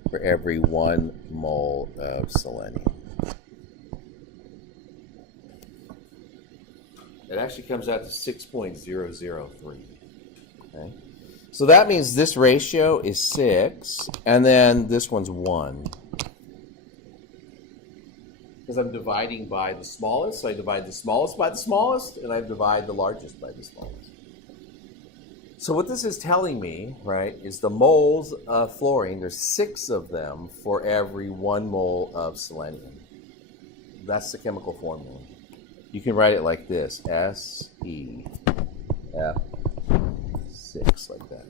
for every 1 mole of selenium. It actually comes out to 6.003. Okay? So that means this ratio is 6, and then this one's 1. Because I'm dividing by the smallest, so I divide the smallest by the smallest, and I divide the largest by the smallest. So what this is telling me, right, is the moles of fluorine, there's 6 of them for every 1 mole of selenium. That's the chemical formula. You can write it like this, SEF6, like that.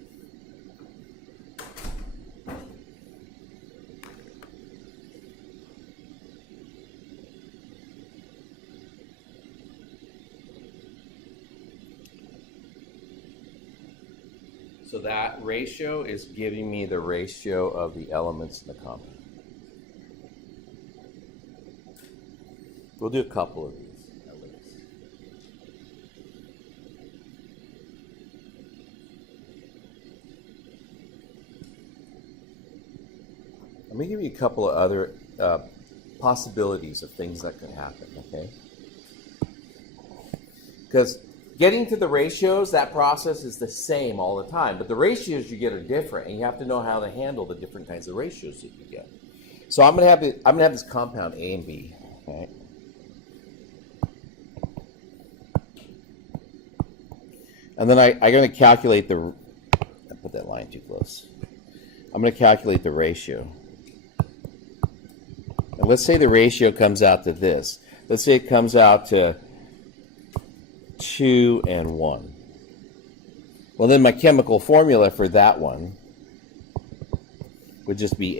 So that ratio is giving me the ratio of the elements in the compound. We'll do a couple of these at least. Let me give you a couple of other possibilities of things that could happen, okay? Because getting to the ratios, that process is the same all the time, but the ratios you get are different, and you have to know how to handle the different kinds of ratios that you get. So I'm gonna have this compound A and B, okay? And then I'm going to calculate the. I put that line too close. I'm going to calculate the ratio. And let's say the ratio comes out to this. Let's say it comes out to 2 and 1. Well, then my chemical formula for that one would just be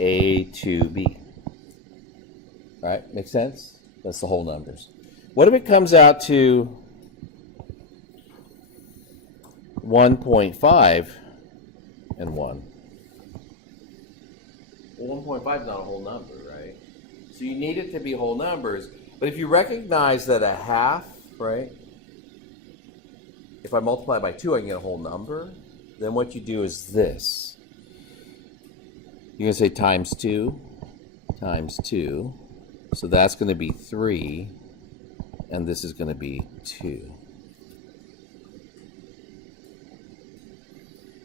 A2B. Right? Make sense? That's the whole numbers. What if it comes out to 1.5 and 1? Well, 1.5 is not a whole number, right? So you need it to be whole numbers. But if you recognize that a half, right? If I multiply by 2, I can get a whole number. Then what you do is this. You're going to say times 2 times 2. So that's going to be 3. And this is going to be 2.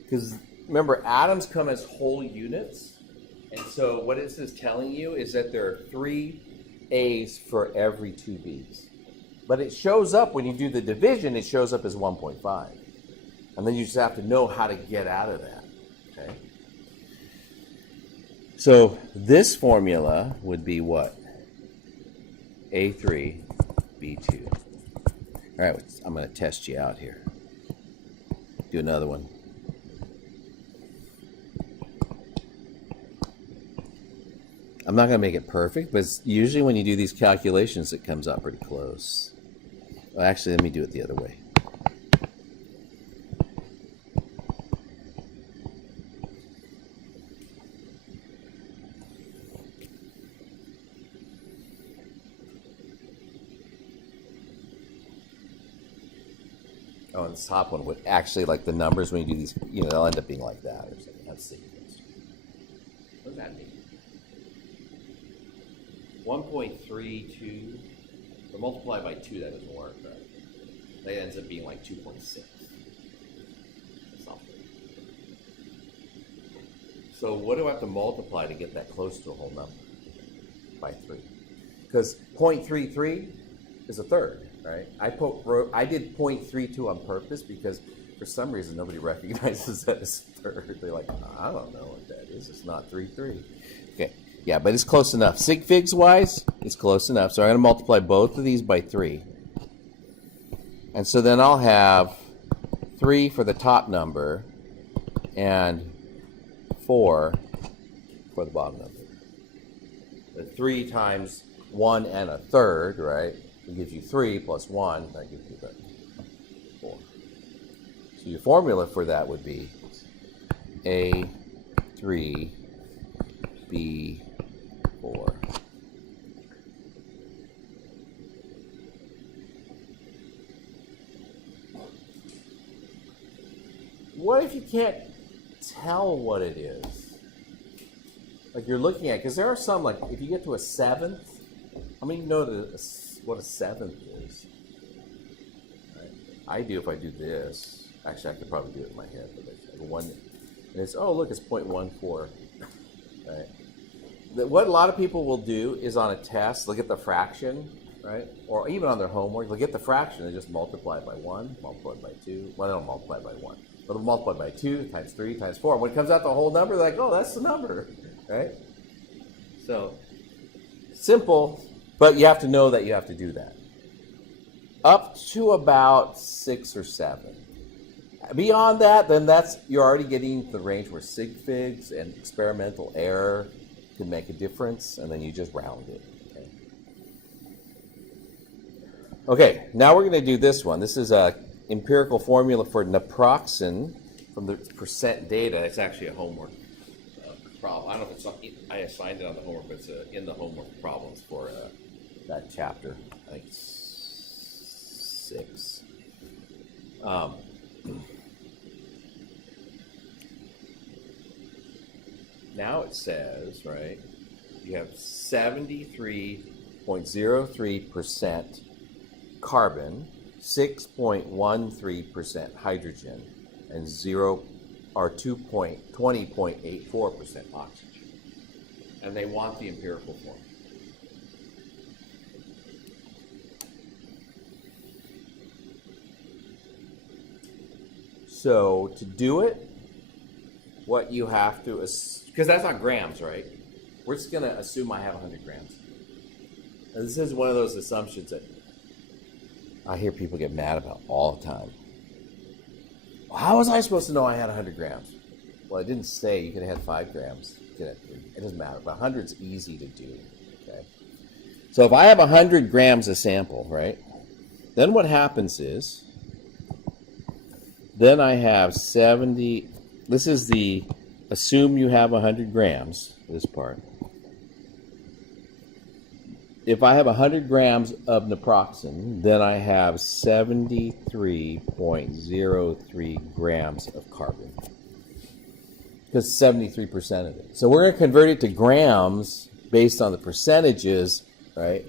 Because remember, atoms come as whole units. And so what this is telling you is that there are 3 A's for every 2 B's. But it shows up, when you do the division, it shows up as 1.5. And then you just have to know how to get out of that. Okay? So this formula would be what? A3, B2. All right, I'm going to test you out here. Do another one. I'm not going to make it perfect, but usually when you do these calculations, it comes out pretty close. Well, actually, let me do it the other way. Oh, and this top one would actually, like the numbers when you do these, they'll end up being like that or something. Let's see. What does that mean? 1.32, but multiplied by 2, that doesn't work, right? That ends up being like 2.6. That's not fair. So what do I have to multiply to get that close to a whole number? By 3. Because 0.33 is a third, right? I did 0.32 on purpose because for some reason nobody recognizes that as a third. They're like, I don't know what that is. It's not 3.3. Okay. Yeah, but it's close enough. Sig figs wise, it's close enough. So I'm going to multiply both of these by 3. And so then I'll have 3 for the top number and 4 for the bottom number. The 3 times 1 and a third, right? It gives you 3 plus 1. That gives you 4. So your formula for that would be A3, B4. What if you can't tell what it is? Like you're looking at, because there are some, like if you get to a 7th, how many know what a 7th is? Right. I do if I do this. Actually, I could probably do it in my head, but like one, and it's, oh look, it's 0.14. Right. What a lot of people will do is on a test, look at the fraction, right? Or even on their homework, they'll get the fraction and just multiply it by 1, multiply it by 2. Well, they don't multiply it by 1. But they'll multiply it by 2 times 3 times 4. When it comes out the whole number, they're like, oh, that's the number, right? So, simple, but you have to know that you have to do that. Up to about 6 or 7. Beyond that, then you're already getting the range where sig figs and experimental error can make a difference, and then you just round it. Okay, now we're going to do this one. This is a empirical formula for naproxen, from the percent data, it's actually a homework problem. I don't know if it's, I assigned it on the homework, but it's in the homework problems for that chapter, I think 6. Now it says, right, you have 73.03% carbon, 6.13% hydrogen, and 20.84% oxygen. And they want the empirical form. So to do it, what you have to, because that's not grams, right? We're just going to assume I have 100 grams. And this is one of those assumptions that I hear people get mad about all the time. Well, how was I supposed to know I had 100 grams? Well, I didn't say you could have had 5 grams. You could have 3. It doesn't matter. But 100 is easy to do. Okay. So if I have 100 grams of sample, right? Then what happens is, then I have 70. This is the assume you have 100 grams, this part. If I have 100 grams of naproxen, then I have 73.03 grams of carbon. Because 73% of it. So we're going to convert it to grams based on the percentages, right?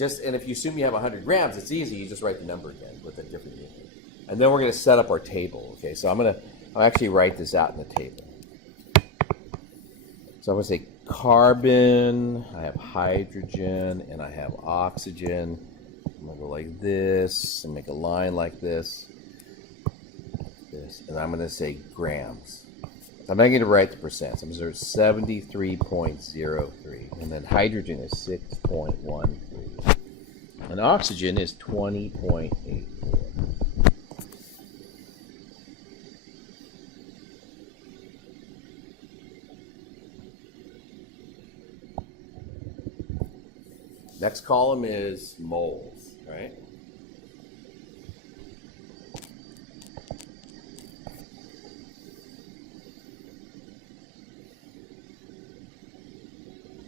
And if you assume you have 100 grams, it's easy. You just write the number again with a different unit. And then we're going to set up our table. Okay, so I'll actually write this out in the table. So I'm going to say carbon, I have hydrogen, and I have oxygen. I'm going to go like this and make a line like this. And I'm going to say grams. I'm not going to write the percents. I'm going to say 73.03. And then hydrogen is 6.13. And oxygen is 20.84. Next column is moles, right?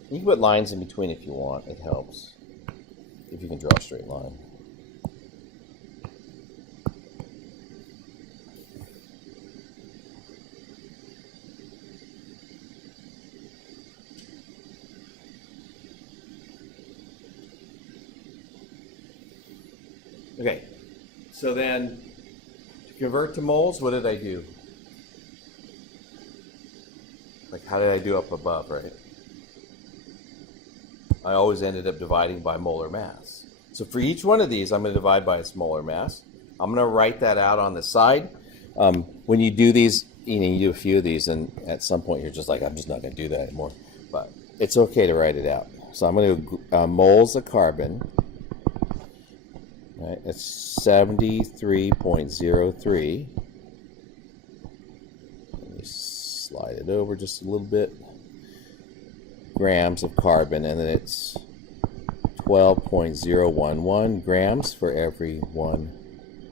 You can put lines in between if you want. It helps. If you can draw a straight line. Okay, so then to convert to moles, what did I do? Like, how did I do up above, right? I always ended up dividing by molar mass. So for each one of these, I'm going to divide by its molar mass. I'm going to write that out on the side. When you do these, you do a few of these, and at some point you're just like, I'm just not going to do that anymore. But it's okay to write it out. So I'm going to do moles of carbon. Right, it's 73.03. Let me slide it over just a little bit. Grams of carbon, and then it's 12.011 grams for every 1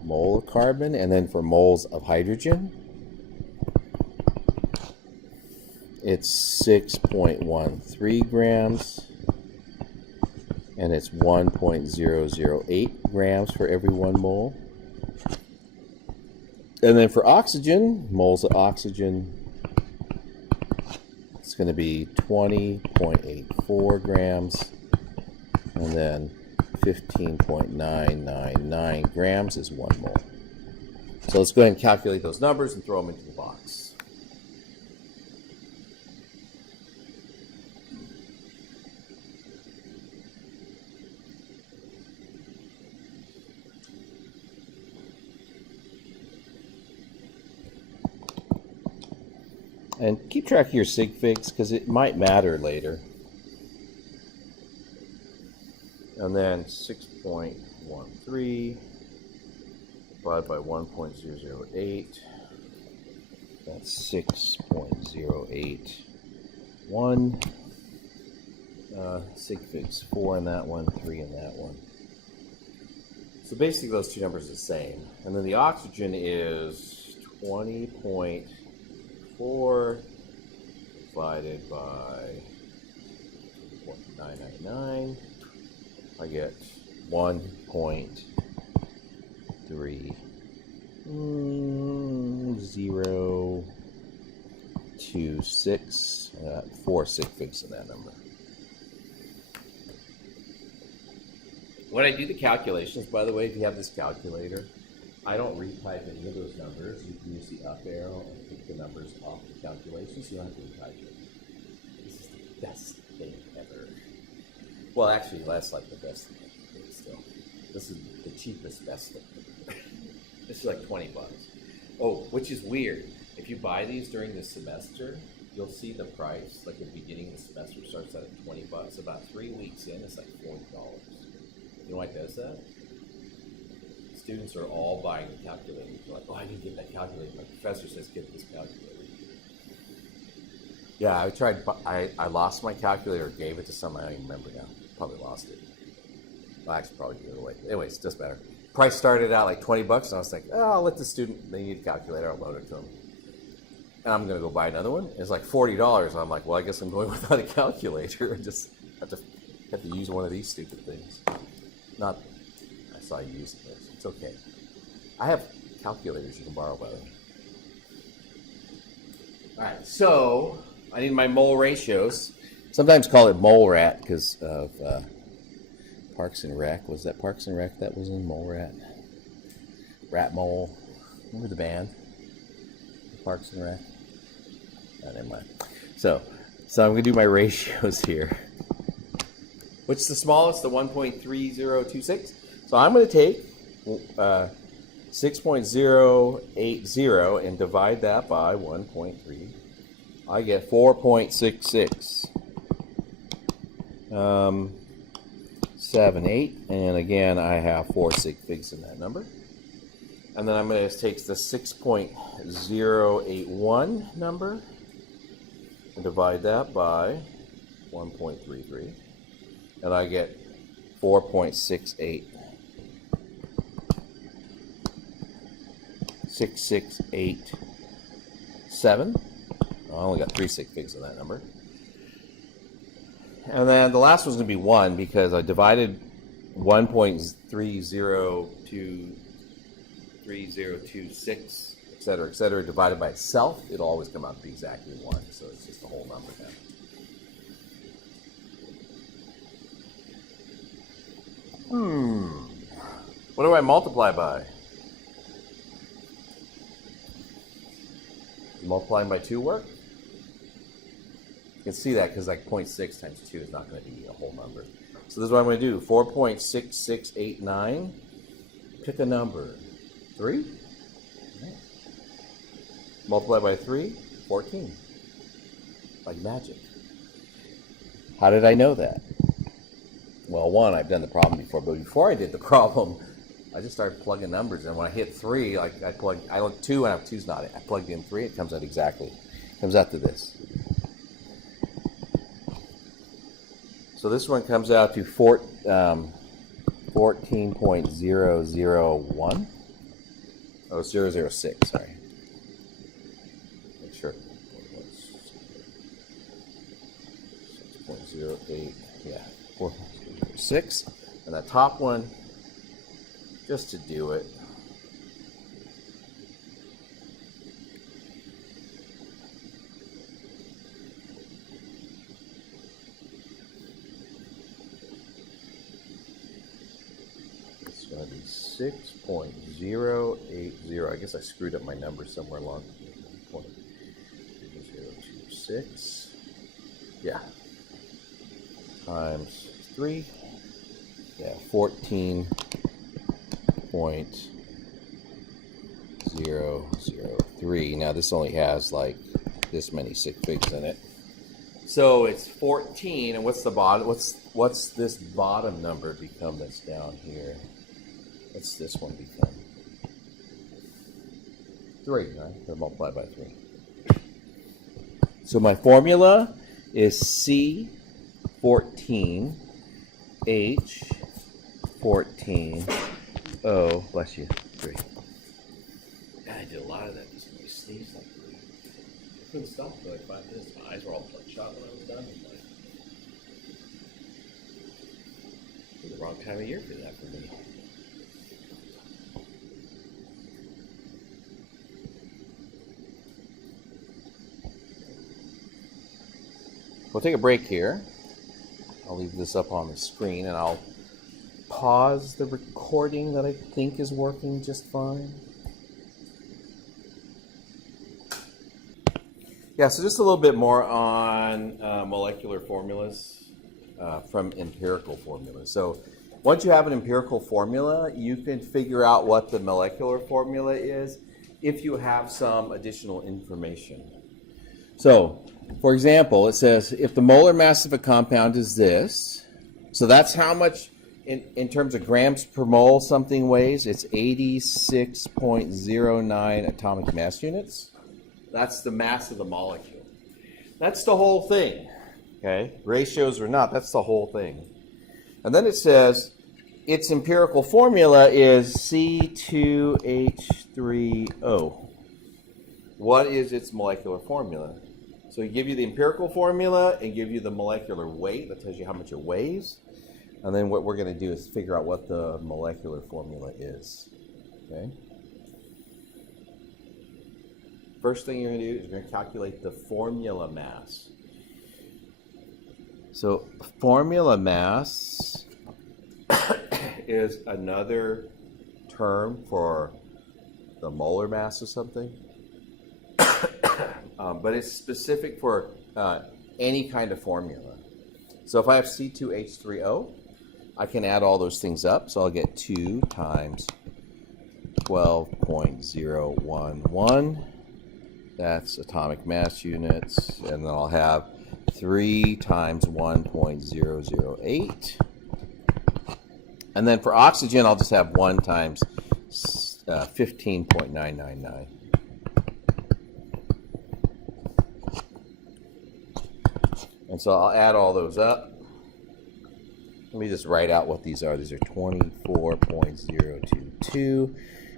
mole of carbon, and then for moles of hydrogen, it's 6.13 grams. And it's 1.008 grams for every 1 mole. And then for oxygen, moles of oxygen, it's going to be 20.84 grams. And then 15.999 grams is 1 mole. So let's go ahead and calculate those numbers and throw them into the box. And keep track of your sig figs because it might matter later. And then 6.13 divided by 1.008. That's 6.081. Sig figs 4 in that one, 3 in that one. So basically those two numbers are the same. And then the oxygen is 20.4 divided by 0.999. I get 1.3026. I got 4 sig figs in that number. When I do the calculations, by the way, if you have this calculator, I don't retype any of those numbers. You can use the up arrow and pick the numbers off the calculation, so you don't have to retype it. This is the best thing ever. Well, actually, that's like the best thing still. This is the cheapest best thing. This is like 20 bucks. Oh, which is weird. If you buy these during the semester, you'll see the price, like at the beginning of the semester, starts out at 20 bucks. About 3 weeks in, it's like $40. You know why it does that? Students are all buying the calculator. They're like, oh, I didn't get that calculator. My professor says get this calculator. Yeah, I tried. I lost my calculator, gave it to somebody. I don't even remember now. Probably lost it. Well, actually, probably gave it away. Anyways, it doesn't matter. Price started out like 20 bucks, and I was like, oh, I'll let the student, they need a calculator, I'll loan it to them. And I'm going to go buy another one. It's like $40. And I'm like, well, I guess I'm going without a calculator. I just have to use one of these stupid things. Not, I saw you using this. It's okay. I have calculators you can borrow, by the way. All right, so I need my mole ratios. Sometimes call it mole rat because of Parks and Rec. Was that Parks and Rec that was in Mole Rat? Rat Mole. Remember the band? Parks and Rec? Oh, never mind. So I'm going to do my ratios here. What's the smallest? The 1.3026. So I'm going to take 6.080 and divide that by 1.3. I get 4.66. 7, 8, and again I have 4 sig figs in that number. And then I'm going to take the 6.081 number and divide that by 1.33, and I get 4.68. 6687. I only got 3 sig figs in that number. And then the last one's going to be 1 because I divided 1.3026, et cetera, divided by itself. It'll always come out to be exactly 1, so it's just the whole number now. What do I multiply by? Multiplying by 2 work? You can see that because like 0.6 times 2 is not going to be a whole number. So this is what I'm going to do. 4.6689. Pick a number. 3? Yeah. Multiply by 3, 14. Like magic. How did I know that? Well, 1, I've done the problem before, but before I did the problem, I just started plugging numbers, and when I hit 3, like I look 2 and I have 2's not it. I plugged in 3, it comes out exactly. It comes out to this. So this one comes out to 14.001. Oh, 006, sorry. Make sure. 6.08, yeah, 4.06. And the top one, just to do it, it's going to be 6.080. I guess I screwed up my number somewhere along 0.026. Yeah. Times 3. Yeah, 14.003. Now this only has like this many sig figs in it. So it's 14, and what's the bottom? What's this bottom number become that's down here? What's this one become? 3, right? So multiply by 3. So my formula is C14, H14, O, bless you, 3. God did a lot of that because I sneezed like crazy. I couldn't stop for like 5 minutes. My eyes were all bloodshot when I was done. I'm like, it's the wrong time of year for that for me. We'll take a break here. I'll leave this up on the screen and I'll pause the recording that I think is working just fine. Yeah, so just a little bit more on molecular formulas from empirical formulas. So once you have an empirical formula, you can figure out what the molecular formula is if you have some additional information. So, for example, it says if the molar mass of a compound is this, so that's how much in terms of grams per mole something weighs. It's 86.09 atomic mass units. That's the mass of the molecule. That's the whole thing. Okay? Ratios or not, that's the whole thing. And then it says its empirical formula is C2H3O. What is its molecular formula? So we give you the empirical formula and give you the molecular weight. That tells you how much it weighs. And then what we're going to do is figure out what the molecular formula is. Okay? First thing you're going to do is you're going to calculate the formula mass. So formula mass is another term for the molar mass of something. But it's specific for any kind of formula. So if I have C2H3O, I can add all those things up. So I'll get 2 times 12.011. That's atomic mass units. And then I'll have 3 times 1.008. And then for oxygen, I'll just have 1 times 15.999. And so I'll add all those up. Let me just write out what these are. These are 24.022,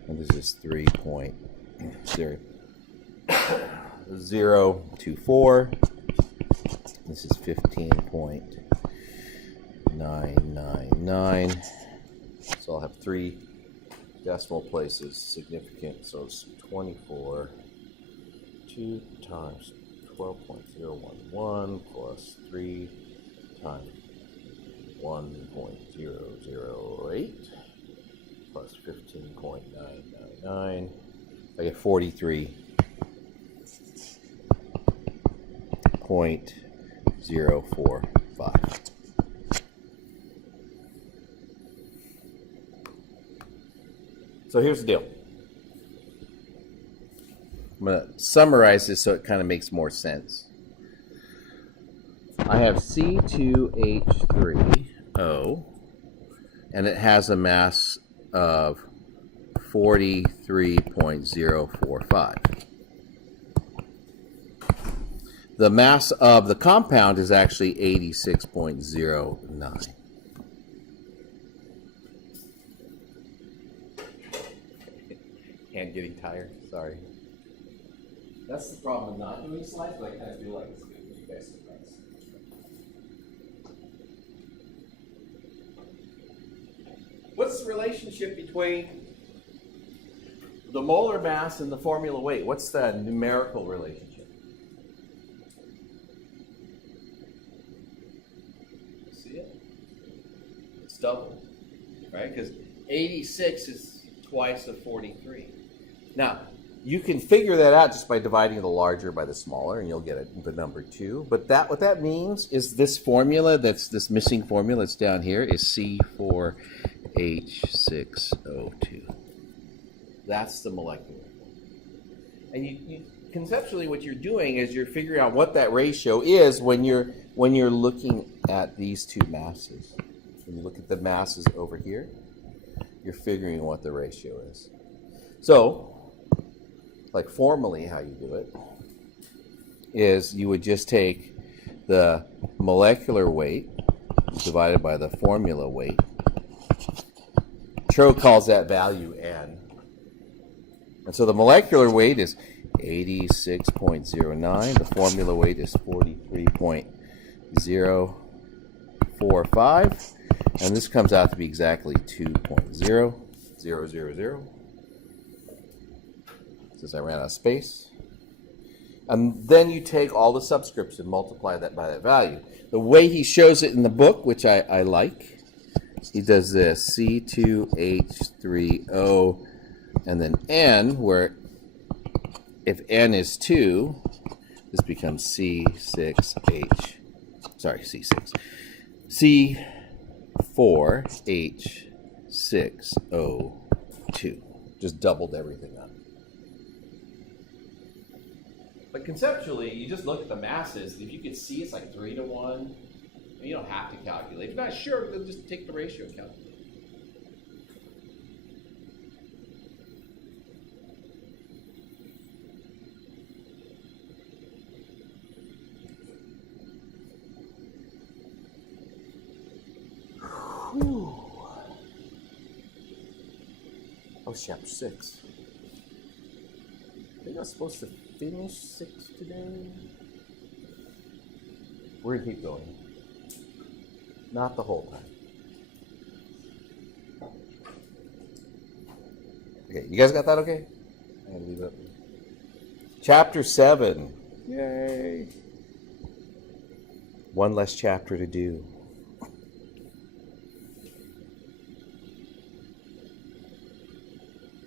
and this is 3.024. This is 15.999. So I'll have 3 decimal places significant. So it's 24, 2 times 12.011 plus 3 times 1.008 plus 15.999. I get 43.045. So here's the deal. I'm going to summarize this so it kind of makes more sense. I have C2H3O, and it has a mass of 43.045. The mass of the compound is actually 86.09. Hand getting tired, sorry. That's the problem with not doing slides, but I kind of feel like it's good for you guys to practice. What's the relationship between the molar mass and the formula weight? What's the numerical relationship? See it? It's double, right? Because 86 is twice of 43. Now, you can figure that out just by dividing the larger by the smaller, and you'll get the number 2. But what that means is this formula, that's this missing formula that's down here, is C4H6O2. That's the molecular formula. And you conceptually, what you're doing is you're figuring out what that ratio is when you're looking at these two masses. When you look at the masses over here, you're figuring what the ratio is. So, like formally how you do it is you would just take the molecular weight divided by the formula weight. Tro calls that value N. And so the molecular weight is 86.09. The formula weight is 43.045. And this comes out to be exactly 2.0000. Since I ran out of space. And then you take all the subscripts and multiply that by that value. The way he shows it in the book, which I like, he does this, C2H3O, and then N, where if N is 2, this becomes C6H, sorry, C6, C4H6O2. Just doubled everything up. But conceptually, you just look at the masses. If you can see it's like 3 to 1, you don't have to calculate. If you're not sure, then just take the ratio and calculate. Whew. Oh, chapter 6. I think I was supposed to finish 6 today. We're gonna keep going. Not the whole time. Okay, you guys got that okay? I'm gonna leave it up. Chapter 7. Yay. One less chapter to do.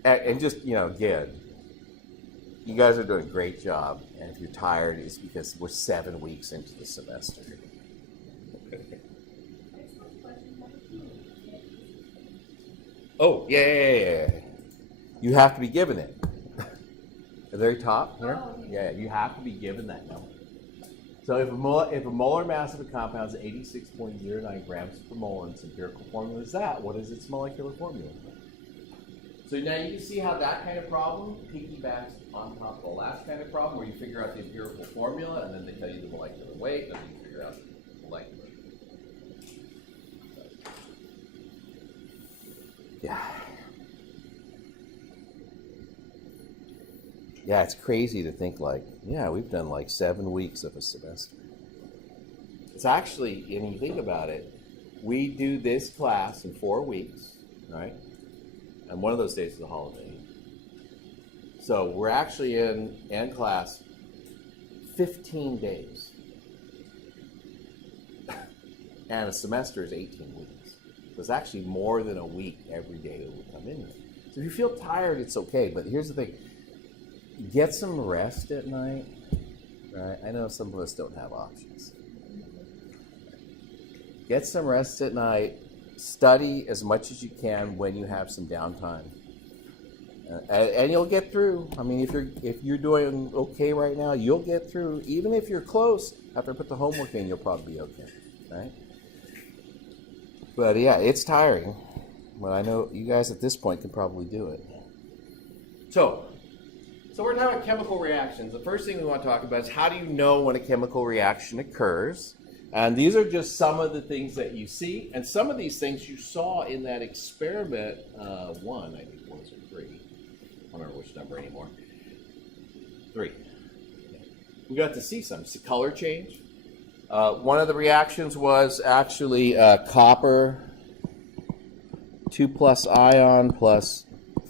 And just, again, you guys are doing a great job. And if you're tired, it's because we're 7 weeks into the semester. Oh, yeah. You have to be given it. At the very top here? Yeah, you have to be given that number. So if a molar mass of a compound is 86.09 grams per mole and its empirical formula is that, what is its molecular formula? So now you can see how that kind of problem piggybacks on top of the last kind of problem where you figure out the empirical formula and then they tell you the molecular weight and then you figure out the molecular. Yeah, it's crazy to think we've done 7 weeks of a semester. It's actually, when you think about it, we do this class in 4 weeks, right? And one of those days is a holiday. So we're actually in class 15 days. And a semester is 18 weeks. So it's actually more than a week every day that we come in here. So if you feel tired, it's okay. But here's the thing. Get some rest at night. Right? I know some of us don't have options. Get some rest at night. Study as much as you can when you have some downtime. And you'll get through. I mean, if you're doing okay right now, you'll get through. Even if you're close, after I put the homework in, you'll probably be okay. Right? But yeah, it's tiring. But I know you guys at this point can probably do it. So we're talking about chemical reactions. The first thing we want to talk about is how do you know when a chemical reaction occurs? And these are just some of the things that you see. And some of these things you saw in that experiment 1, I think it was, or 3. I don't remember which number anymore. 3. We got to see some. It's a color change. One of the reactions was actually copper 2+ ion plus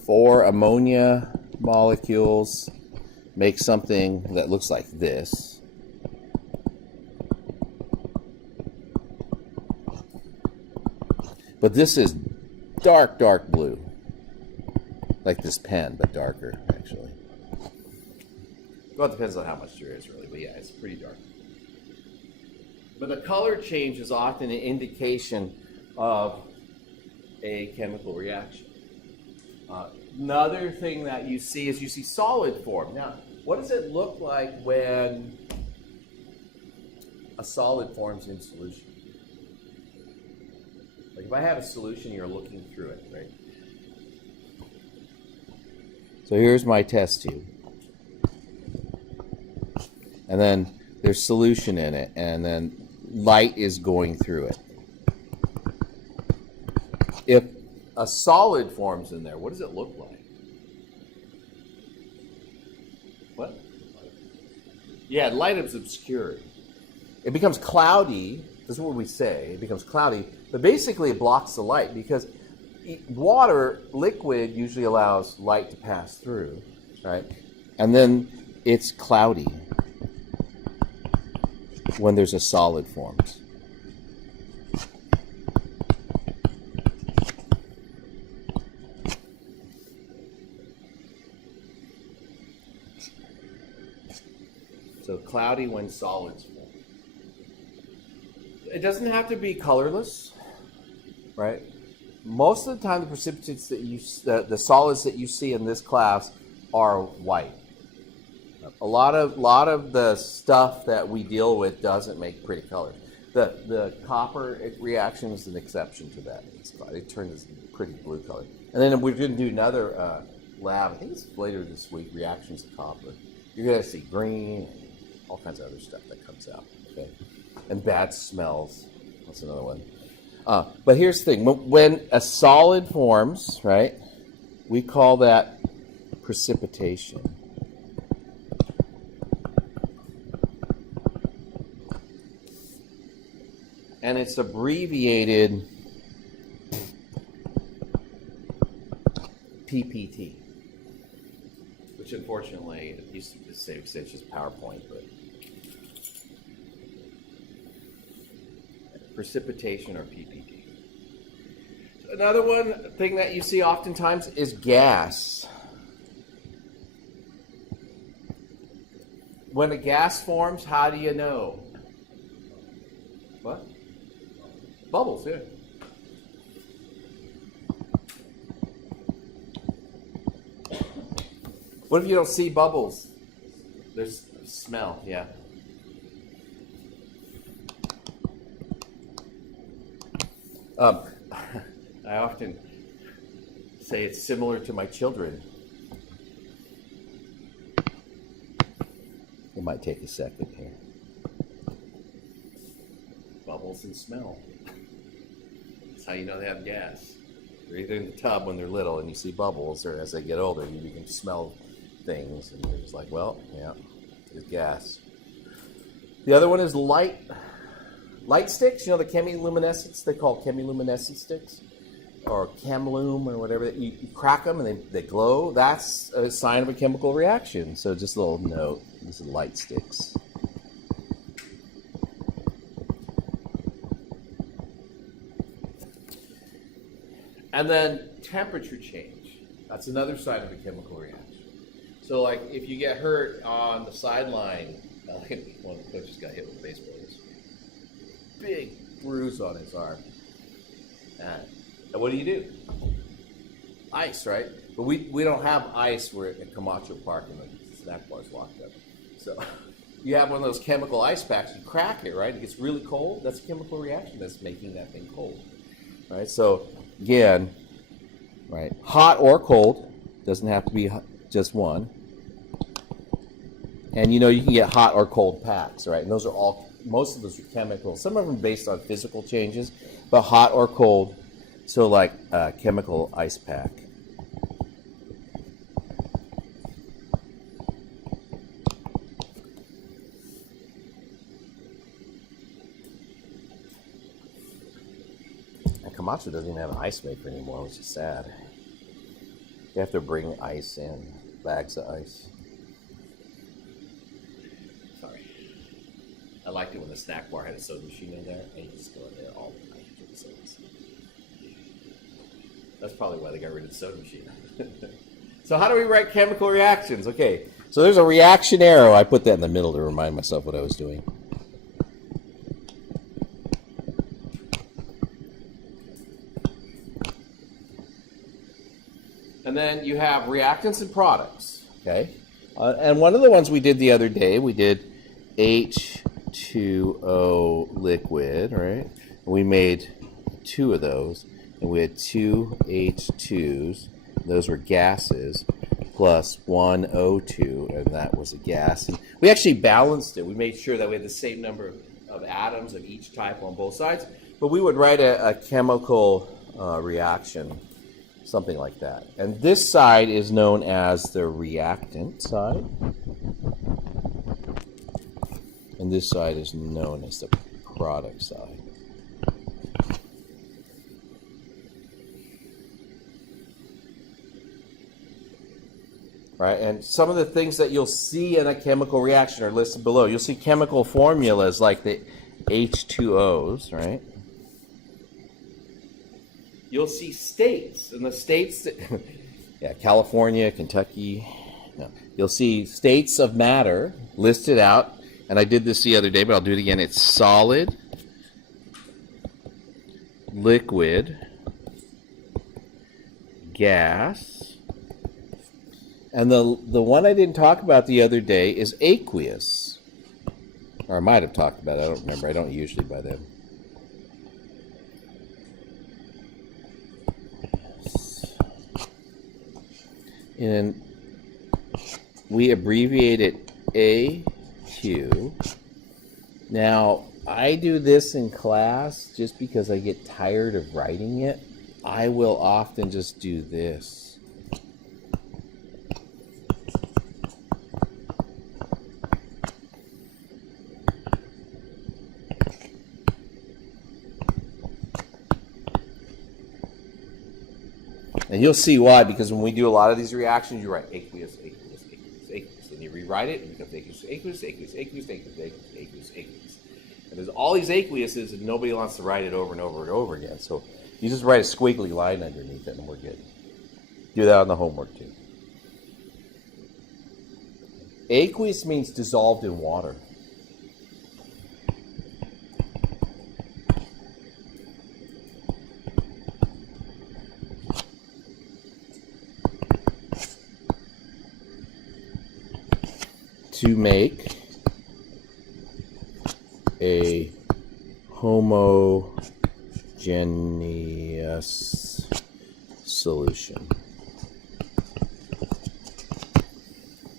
4 ammonia molecules make something that looks like this. But this is dark blue. Like this pen, but darker, actually. Well, it depends on how much there is, really. But yeah, it's pretty dark. But the color change is often an indication of a chemical reaction. Another thing that you see is you see solid form. Now, what does it look like when a solid forms in solution? Like if I have a solution, you're looking through it, right? So here's my test tube. And then there's solution in it, and then light is going through it. If a solid forms in there, what does it look like? What? Yeah, light is obscured. It becomes cloudy. This is what we say. It becomes cloudy, but basically it blocks the light because water, liquid, usually allows light to pass through, right? And then it's cloudy when there's a solid formed. So cloudy when solids form. It doesn't have to be colorless, right? Most of the time, the precipitates the solids that you see in this class are white. A lot of the stuff that we deal with doesn't make pretty colors. The copper reaction is an exception to that. It turns pretty blue color. And then we're going to do another lab. I think it's later this week. Reactions of copper. You're going to see green, and all kinds of other stuff that comes out. Okay, and bad smells. That's another one. But here's the thing. When a solid forms, right, we call that precipitation. And it's abbreviated PPT, which unfortunately it used to be the same extension as PowerPoint, but precipitation or PPT. Another thing that you see oftentimes is gas. When a gas forms, how do you know? What? Bubbles, yeah. What if you don't see bubbles? There's smell, yeah. I often say it's similar to my children. It might take a second here. Bubbles and smell. That's how you know they have gas. They're either in the tub when they're little and you see bubbles, or as they get older, you can smell things and you're just like, well, yeah, there's gas. The other one is light. Light sticks, you know the chemiluminescence, they call chemiluminescent sticks, or chemlume, or whatever. You crack them and they glow. That's a sign of a chemical reaction. So just a little note, this is light sticks. And then temperature change. That's another sign of a chemical reaction. So like if you get hurt on the sideline, one of the coaches got hit with a baseball. Big bruise on his arm. And what do? Ice, right? But we don't have ice. We're at Camacho Park and the snack bar's locked up. So you have one of those chemical ice packs, you crack it, right? It gets really cold. That's a chemical reaction that's making that thing cold. Right? So again, right, hot or cold, doesn't have to be just one. And you know you can get hot or cold packs, right? And those are all, most of those are chemical. Some of them based on physical changes, but hot or cold. So like chemical ice pack. And Camacho doesn't even have an ice maker anymore, which is sad. You have to bring ice in, bags of ice. I liked it when the snack bar had a soda machine in there, and you just go in there all the time to drink sodas. That's probably why they got rid of the soda machine. So how do we write chemical reactions? Okay, so there's a reaction arrow. I put that in the middle to remind myself what I was doing. And then you have reactants and products, okay? And one of the ones we did the other day, we did H2O liquid, right? We made 2 of those, and we had 2 H2s. Those were gases, plus 1 O2, and that was a gas. And we actually balanced it. We made sure that we had the same number of atoms of each type on both sides. But we would write a chemical reaction, something like that. And this side is known as the reactant side. And this side is known as the product side. Right, and some of the things that you'll see in a chemical reaction are listed below. You'll see chemical formulas like the H2Os, right? You'll see states, and the states that, yeah, California, Kentucky. No. You'll see states of matter listed out, and I did this the other day, but I'll do it again. It's solid, liquid, gas. And the one I didn't talk about the other day is aqueous. Or I might have talked about it. I don't remember. I don't usually by then. And we abbreviate it AQ. Now, I do this in class just because I get tired of writing it. I will often just do this. And you'll see why, because when we do a lot of these reactions, you write aqueous, aqueous, aqueous, aqueous. And you rewrite it, and it becomes aqueous, aqueous, aqueous, aqueous, aqueous, aqueous, aqueous, aqueous. And there's all these aqueuses, and nobody wants to write it over and over and over again. So you just write a squiggly line underneath it, and we're good. Do that on the homework, too. Aqueous means dissolved in water. To make a homogeneous solution.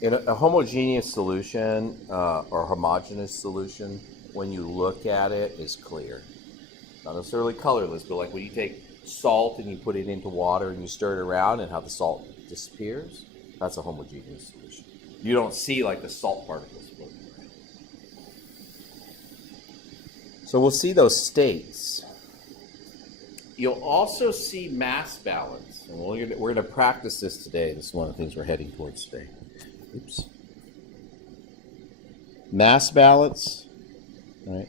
In a homogeneous solution or homogeneous solution, when you look at it, is clear. Not necessarily colorless, but like when you take salt and you put it into water and you stir it around and how the salt disappears, that's a homogeneous solution. You don't see like the salt particles floating around. So we'll see those states. You'll also see mass balance. And we're going to practice this today. This is one of the things we're heading towards today. Oops. Mass balance, right?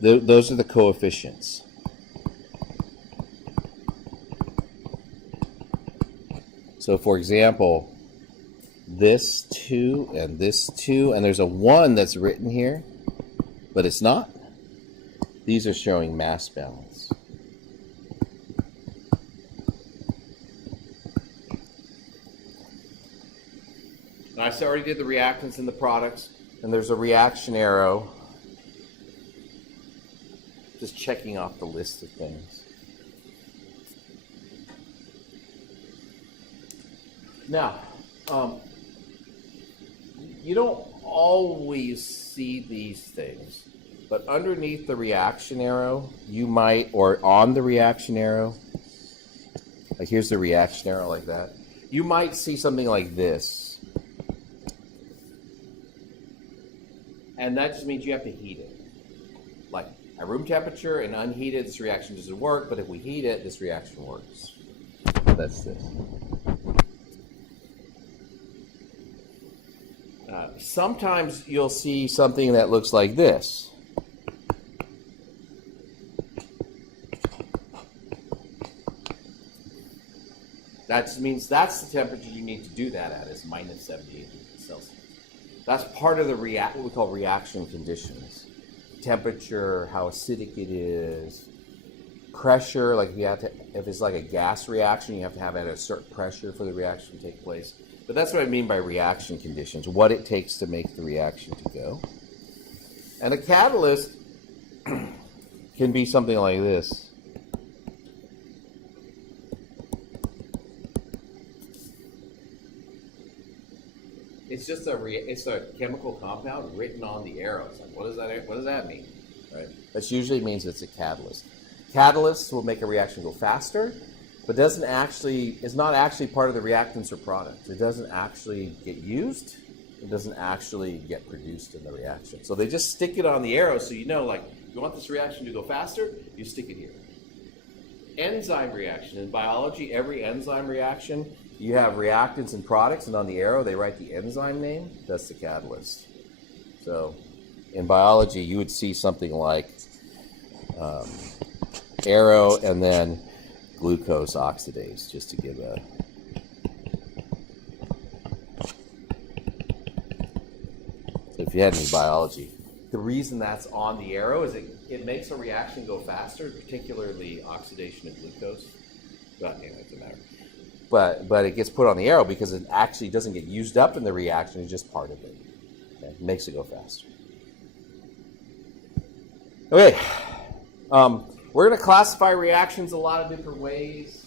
Those are the coefficients. So for example, this 2 and this 2, and there's a 1 that's written here, but it's not. These are showing mass balance. And I already did the reactants and the products, and there's a reaction arrow. Just checking off the list of things. Now, you don't always see these things, but underneath the reaction arrow, you might, or on the reaction arrow, like here's the reaction arrow like that, you might see something like this. And that just means you have to heat it. Like at room temperature and unheated, this reaction doesn't work, but if we heat it, this reaction works. That's this. Sometimes you'll see something that looks like this. That just means that's the temperature you need to do that at, is minus 78 degrees Celsius. That's part of the what we call reaction conditions. Temperature, how acidic it is, pressure, like if it's like a gas reaction, you have to have it at a certain pressure for the reaction to take place. But that's what I mean by reaction conditions, what it takes to make the reaction to go. And a catalyst can be something like this. It's just it's a chemical compound written on the arrow. It's like, what does that mean? Right? That usually means it's a catalyst. Catalysts will make a reaction go faster, but is not actually part of the reactants or products. It doesn't actually get used It doesn't actually get produced in the reaction. So they just stick it on the arrow so you know, like, you want this reaction to go faster, you stick it here. Enzyme reaction. In biology, every enzyme reaction, you have reactants and products, and on the arrow they write the enzyme name. That's the catalyst. So in biology, you would see something like arrow and then glucose oxidase, just to give a... So if you had any biology, the reason that's on the arrow is it makes a reaction go faster, particularly oxidation of glucose. But anyway, it doesn't matter. But it gets put on the arrow because it actually doesn't get used up in the reaction. It's just part of it. Okay? It makes it go faster. Okay. We're going to classify reactions a lot of different ways.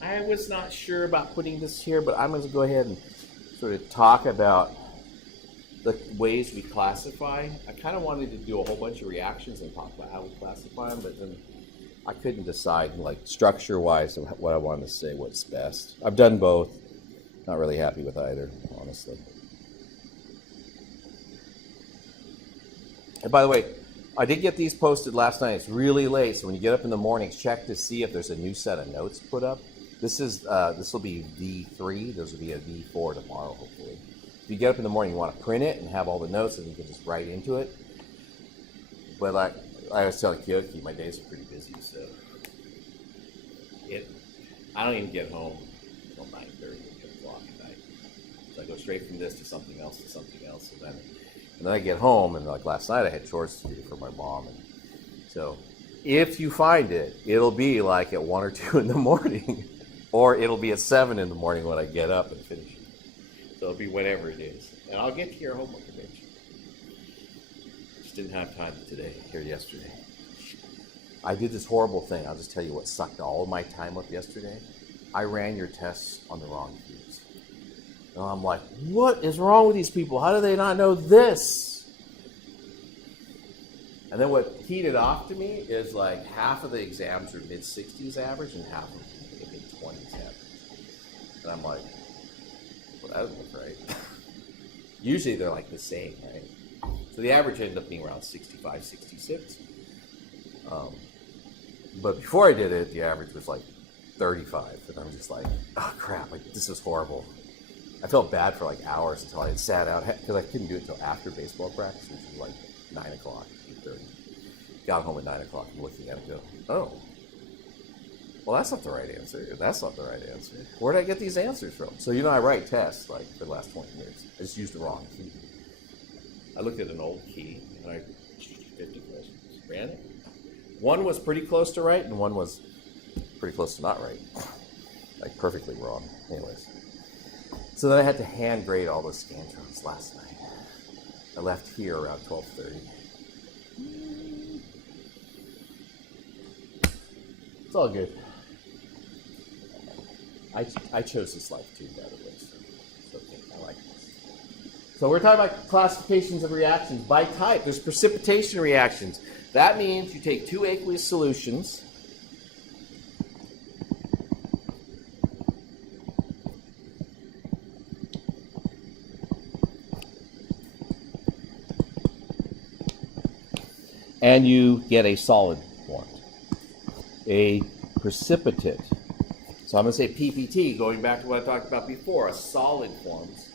I was not sure about putting this here, but I'm going to go ahead and sort of talk about the ways we classify. I kind of wanted to do a whole bunch of reactions and talk about how we classify them, but then I couldn't decide, like, structure-wise, what I wanted to say, what's best. I've done both. Not really happy with either, honestly. And by the way, I did get these posted last night. It's really late, so when you get up in the mornings, check to see if there's a new set of notes put up. This will be V3. Those will be a V4 tomorrow, hopefully. If you get up in the morning, you want to print it and have all the notes, and you can just write into it. But like I was telling Kyoki, my days are pretty busy, so I don't even get home until 9:30, 10 o'clock at night. So I go straight from this to something else, and then I get home, and like last night I had chores to do for my mom, and so if you find it, it'll be like at 1 or 2 in the morning, or it'll be at 7 in the morning when I get up and finish it. So it'll be whatever it is, and I'll get to your homework eventually. Just didn't have time today or yesterday. I did this horrible thing. I'll just tell you what sucked all of my time up yesterday. I ran your tests on the wrong keys. And I'm like, what is wrong with these people? How do they not know this? And then what heated off to me is like half of the exams are mid-60s average and half of them are mid-20s average. And I'm like, well, that doesn't look right. Usually they're like the same, right? So the average ended up being around 65, 66. But before I did it, the average was like 35. And I'm just like, oh crap, like this is horrible. I felt bad for like hours until I had sat out, because I couldn't do it until after baseball practice, which was like 9 o'clock, 8:30. Got home at 9 o'clock and looking at it and go, oh, well, that's not the right answer. That's not the right answer. Where did I get these answers from? So, I write tests like for the last 20 years. I just used the wrong key. I looked at an old key and I 50 questions, ran it. One was pretty close to right and one was pretty close to not right. Like perfectly wrong. Anyways. So then I had to hand grade all those scantrons last night. I left here around 12:30. It's all good. I chose this life too, by the way, so it's okay. I like this. So we're talking about classifications of reactions by type. There's precipitation reactions. That means you take two aqueous solutions, and you get a solid formed, a precipitate. So I'm going to say PPT, going back to what I talked about before, a solid forms.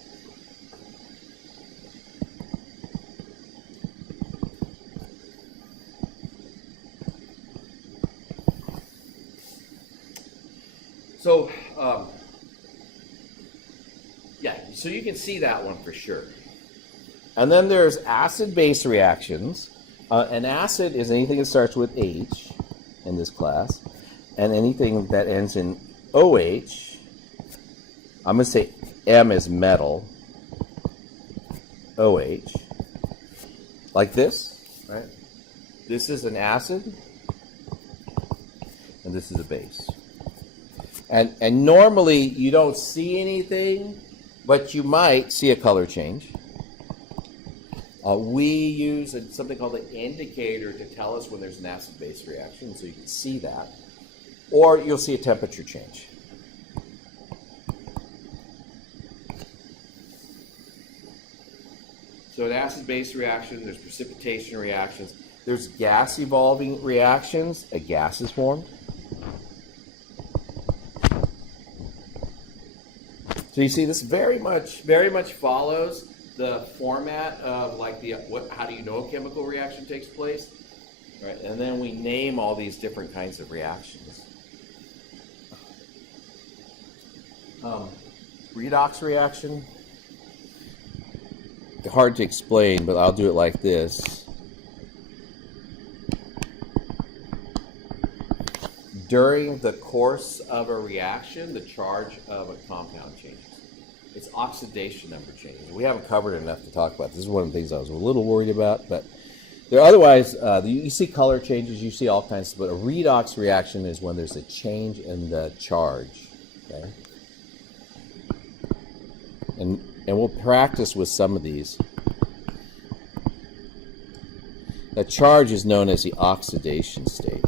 So, so you can see that one for sure. And then there's acid-base reactions. An acid is anything that starts with H in this class, and anything that ends in OH. I'm going to say M is metal, OH, like this, right? This is an acid, and this is a base. And normally you don't see anything, but you might see a color change. We use something called an indicator to tell us when there's an acid-base reaction, so you can see that. Or you'll see a temperature change. So an acid-base reaction, there's precipitation reactions. There's gas evolving reactions. A gas is formed. So you see, this very much follows the format of like how do you know a chemical reaction takes place, right? And then we name all these different kinds of reactions. Redox reaction. Hard to explain, but I'll do it like this. During the course of a reaction, the charge of a compound changes. Its oxidation number changes. We haven't covered enough to talk about. This is one of the things I was a little worried about, but there are otherwise, you see color changes, you see all kinds, but a redox reaction is when there's a change in the charge. Okay? And we'll practice with some of these. The charge is known as the oxidation state.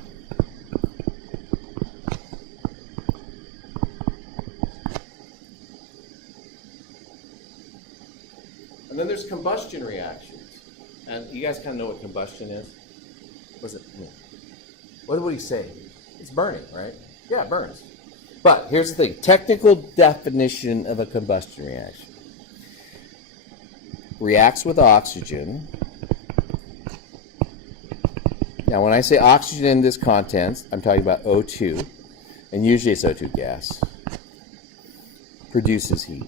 And then there's combustion reactions. And you guys kind of know what combustion is? What does it mean? What would he say? It's burning, right? Yeah, it burns. But here's the thing. Technical definition of a combustion reaction. Reacts with oxygen. Now, when I say oxygen in this context, I'm talking about O2. And usually it's O2 gas. Produces heat.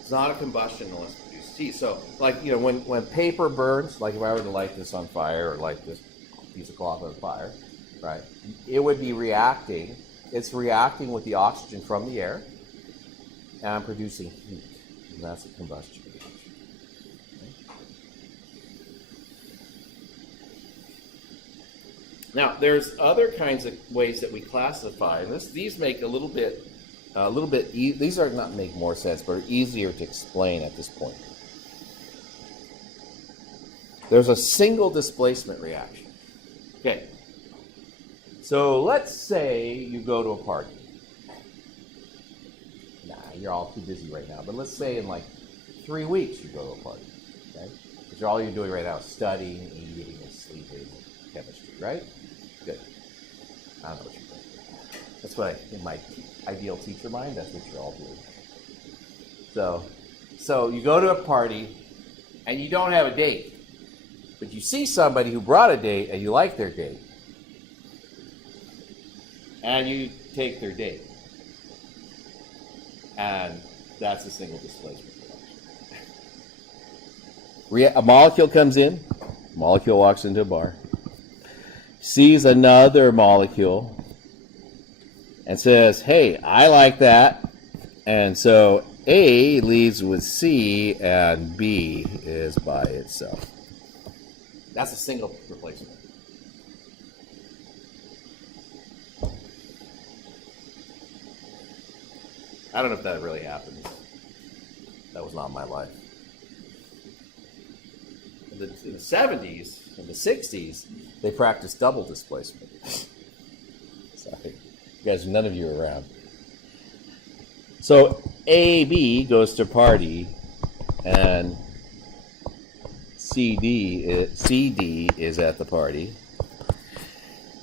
It's not a combustion unless it produces heat. So, like, you know, when paper burns, like if I were to light this on fire or light this piece of cloth on fire, right, it would be reacting. It's reacting with the oxygen from the air and producing heat. And that's a combustion reaction. Okay. Now, there's other kinds of ways that we classify, and these make these are not make more sense, but are easier to explain at this point. There's a single displacement reaction. Okay. So let's say you go to a party. Nah, you're all too busy right now, but let's say in like 3 weeks you go to a party, okay? Because all you're doing right now is studying, eating, and sleeping, chemistry, right? Good. I don't know what you're doing. That's what in my ideal teacher mind, that's what you're all doing. So you go to a party and you don't have a date, but you see somebody who brought a date and you like their date, and you take their date, and that's a single displacement reaction. A molecule comes in, molecule walks into a bar, sees another molecule, and says, hey, I like that. And so A leads with C and B is by itself. That's a single replacement. I don't know if that really happens. That was not my life. In the 70s, in the 60s, they practiced double displacement. Sorry. You guys, none of you are around. So AB goes to party, and CD is at the party,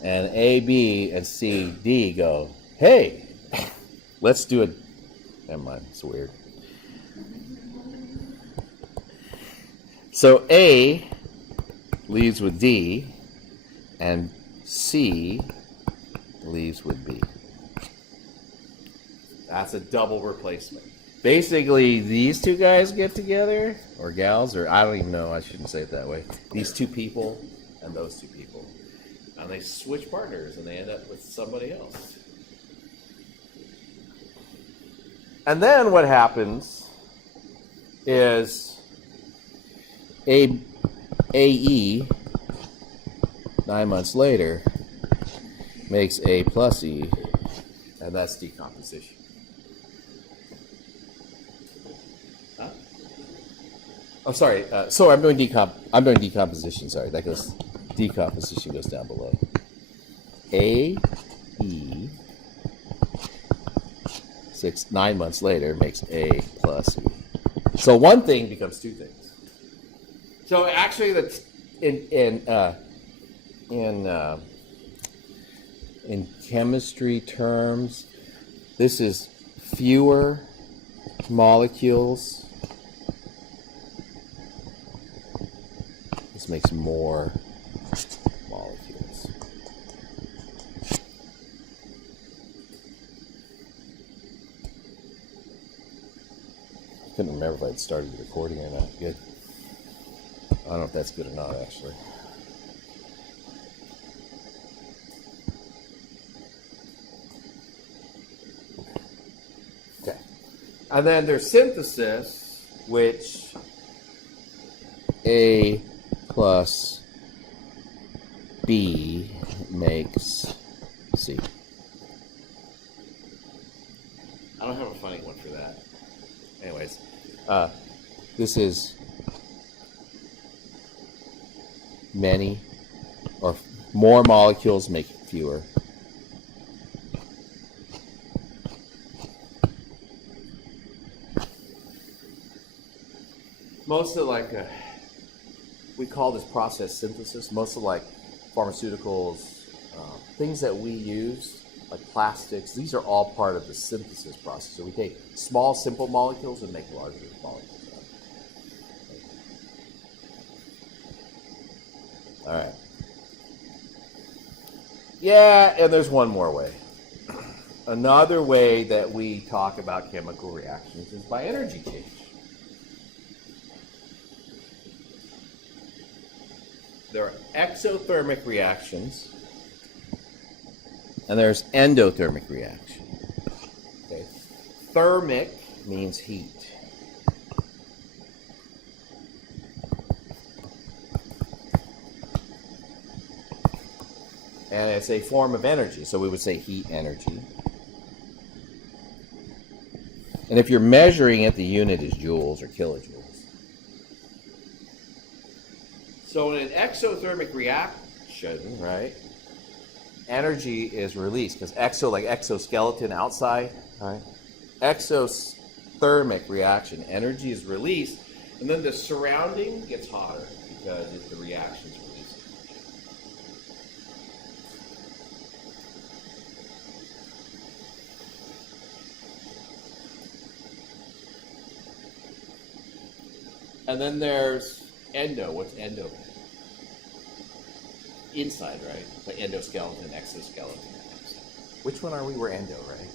and AB and CD go, hey, let's do it. Never mind, it's weird. So A leaves with D, and C leaves with B. That's a double replacement. Basically, these two guys get together, or gals, or I don't even know, I shouldn't say it that way. These two people and those two people. And they switch partners, and they end up with somebody else. And then what happens is AE, 9 months later, makes A plus E, and that's decomposition. Huh? Oh, sorry. So I'm doing decomposition. Sorry, that goes. Decomposition goes down below. A E 9 months later makes A plus E. So one thing becomes two things. So actually, that's in chemistry terms, this is fewer molecules. This makes more molecules. I couldn't remember if I'd started the recording or not. Good. I don't know if that's good or not, actually. Okay. And then there's synthesis, which A plus B makes C. I don't have a funny one for that. Anyways, this is many or more molecules make fewer. Most of we call this process synthesis. Most of pharmaceuticals, things that we use, like plastics, these are all part of the synthesis process. So we take small, simple molecules and make larger molecules. All right. Yeah, and there's one more way. Another way that we talk about chemical reactions is by energy change. There are exothermic reactions, and there's endothermic reaction. Okay. Thermic means heat. And it's a form of energy, so we would say heat energy. And if you're measuring it, the unit is joules or kilojoules. So in an exothermic reaction, right, energy is released, because like exoskeleton outside, right? Exothermic reaction, energy is released, and then the surrounding gets hotter because the reaction's released. And then there's endo. What's endo? Inside, right? The endoskeleton, exoskeleton. Which one are we? We're endo, right?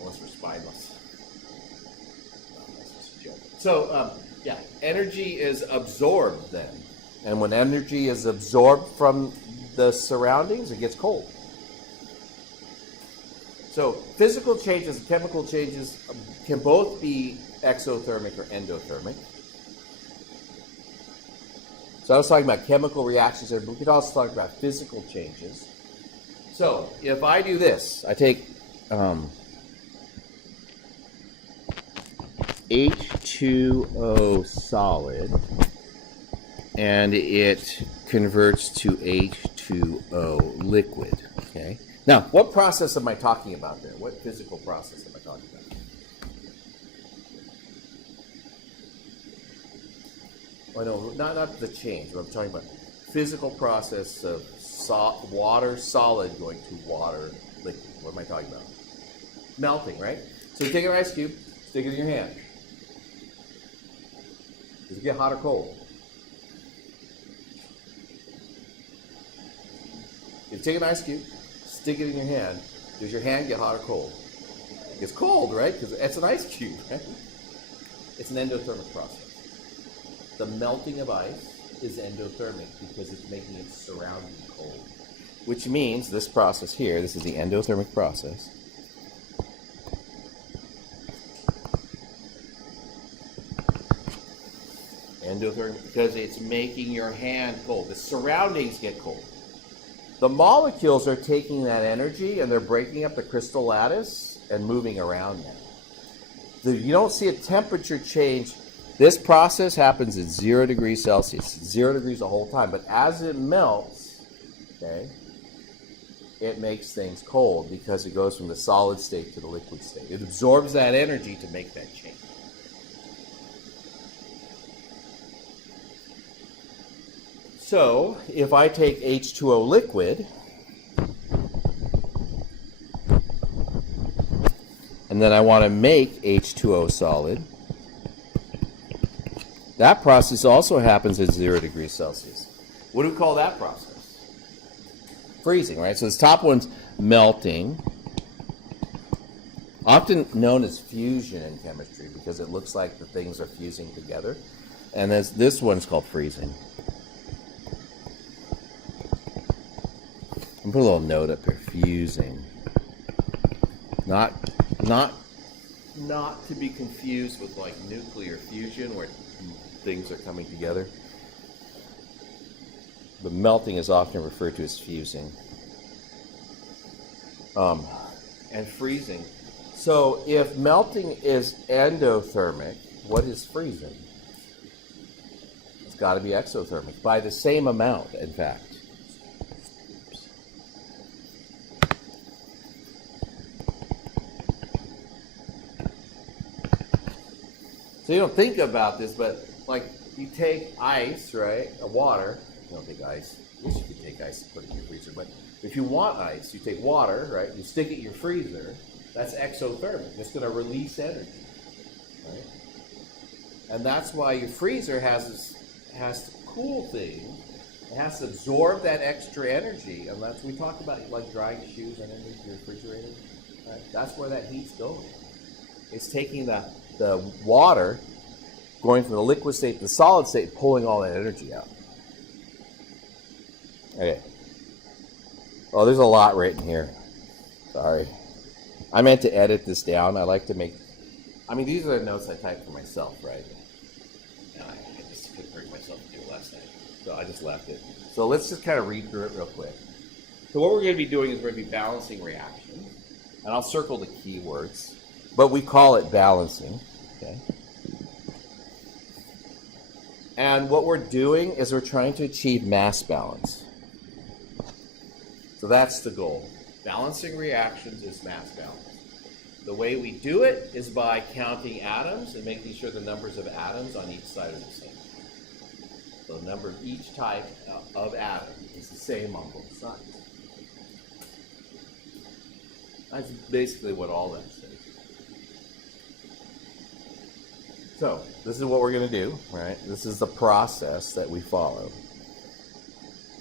Unless we're spineless. No, that's just a joke. So, yeah, energy is absorbed then. And when energy is absorbed from the surroundings, it gets cold. So physical changes and chemical changes can both be exothermic or endothermic. So I was talking about chemical reactions there, but we could also talk about physical changes. So if I do this, I take H2O solid, and it converts to H2O liquid. Okay. Now, what process am I talking about there? What physical process am I talking about? Oh, no, not the change, but I'm talking about physical process of water solid going to water liquid. What am I talking about? Melting, right? So you take an ice cube, stick it in your hand. Does it get hot or cold? You take an ice cube, stick it in your hand. Does your hand get hot or cold? It gets cold, right? Because it's an ice cube, right? It's an endothermic process. The melting of ice is endothermic because it's making its surrounding cold. Which means this process here, this is the endothermic process. Endothermic because it's making your hand cold. The surroundings get cold. The molecules are taking that energy and they're breaking up the crystal lattice and moving around now. You don't see a temperature change. This process happens at 0 degrees Celsius, 0 degrees the whole time. But as it melts, okay, it makes things cold because it goes from the solid state to the liquid state. It absorbs that energy to make that change. So if I take H2O liquid, and then I want to make H2O solid, that process also happens at 0 degrees Celsius. What do we call that process? Freezing, right? So this top one's melting, often known as fusion in chemistry because it looks like the things are fusing together. And this one's called freezing. I'm put a little note up here, fusing. Not to be confused with like nuclear fusion where things are coming together. But melting is often referred to as fusing. And freezing. So if melting is endothermic, what is freezing? It's got to be exothermic, by the same amount, in fact. So you don't think about this, but like you take ice, right, water. You don't take ice. I guess you could take ice and put it in your freezer, but if you want ice, you take water, right, you stick it in your freezer. That's exothermic. It's going to release energy, right? And that's why your freezer has to cool things. It has to absorb that extra energy, and that's we talked about like drying shoes underneath your refrigerator. Right? That's where that heat's going. It's taking the water, going from the liquid state to the solid state, pulling all that energy out. Okay. Oh, there's a lot written here. Sorry. I meant to edit this down. I like to make... I mean, these are the notes I typed for myself, right? And I just couldn't bring myself to do it last night. So I just left it. So let's just kind of read through it real quick. So what we're going to be doing is we're going to be balancing reactions. And I'll circle the keywords. But we call it balancing. Okay. And what we're doing is we're trying to achieve mass balance. So that's the goal. Balancing reactions is mass balance. The way we do it is by counting atoms and making sure the numbers of atoms on each side are the same. So the number of each type of atom is the same on both sides. That's basically what all that says. So this is what we're going to do, right? This is the process that we follow.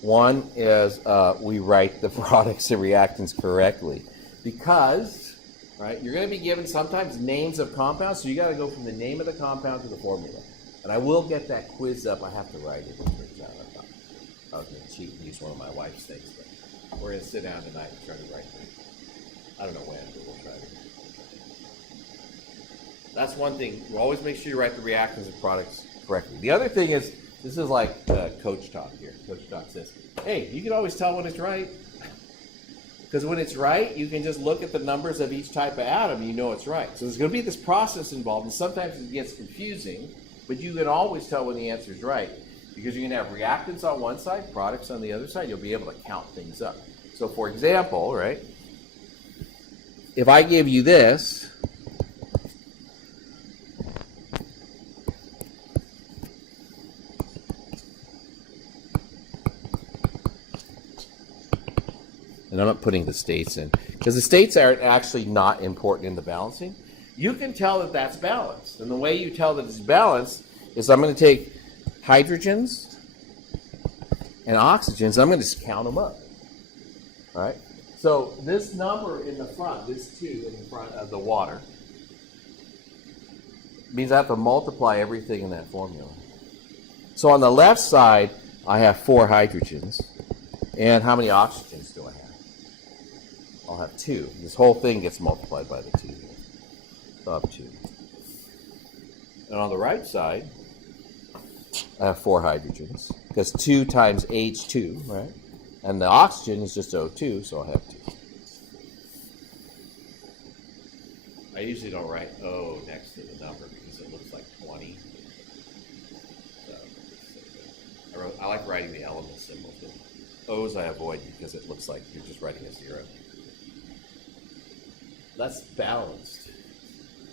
One is we write the products and reactants correctly because, right, you're going to be given sometimes names of compounds, so you got to go from the name of the compound to the formula. And I will get that quiz up. I have to write it. I thought I was going to cheat and use one of my wife's things, but we're going to sit down tonight and try to write it. I don't know when, but we'll try to. That's one thing. We'll always make sure you write the reactants and products correctly. The other thing is, this is like Coach Talk here. Coach Talk says, hey, you can always tell when it's right. Because when it's right, you can just look at the numbers of each type of atom and you know it's right. So there's going to be this process involved, and sometimes it gets confusing, but you can always tell when the answer is right. Because you can have reactants on one side, products on the other side. You'll be able to count things up. So for example, right, if I give you this, and I'm not putting the states in, because the states are actually not important in the balancing. You can tell that that's balanced. And the way you tell that it's balanced is I'm going to take hydrogens and oxygens, I'm going to just count them up. All right? So this number in the front, this 2 in the front of the water, means I have to multiply everything in that formula. So on the left side, I have 4 hydrogens. And how many oxygens do I have? I'll have 2. This whole thing gets multiplied by the 2 here. So I'll have 2. And on the right side, I have 4 hydrogens. Because 2 times H2, right? And the oxygen is just O2, so I'll have 2. I usually don't write O next to the number because it looks like 20. So I like writing the element symbol too. O's I avoid because it looks like you're just writing a 0. That's balanced.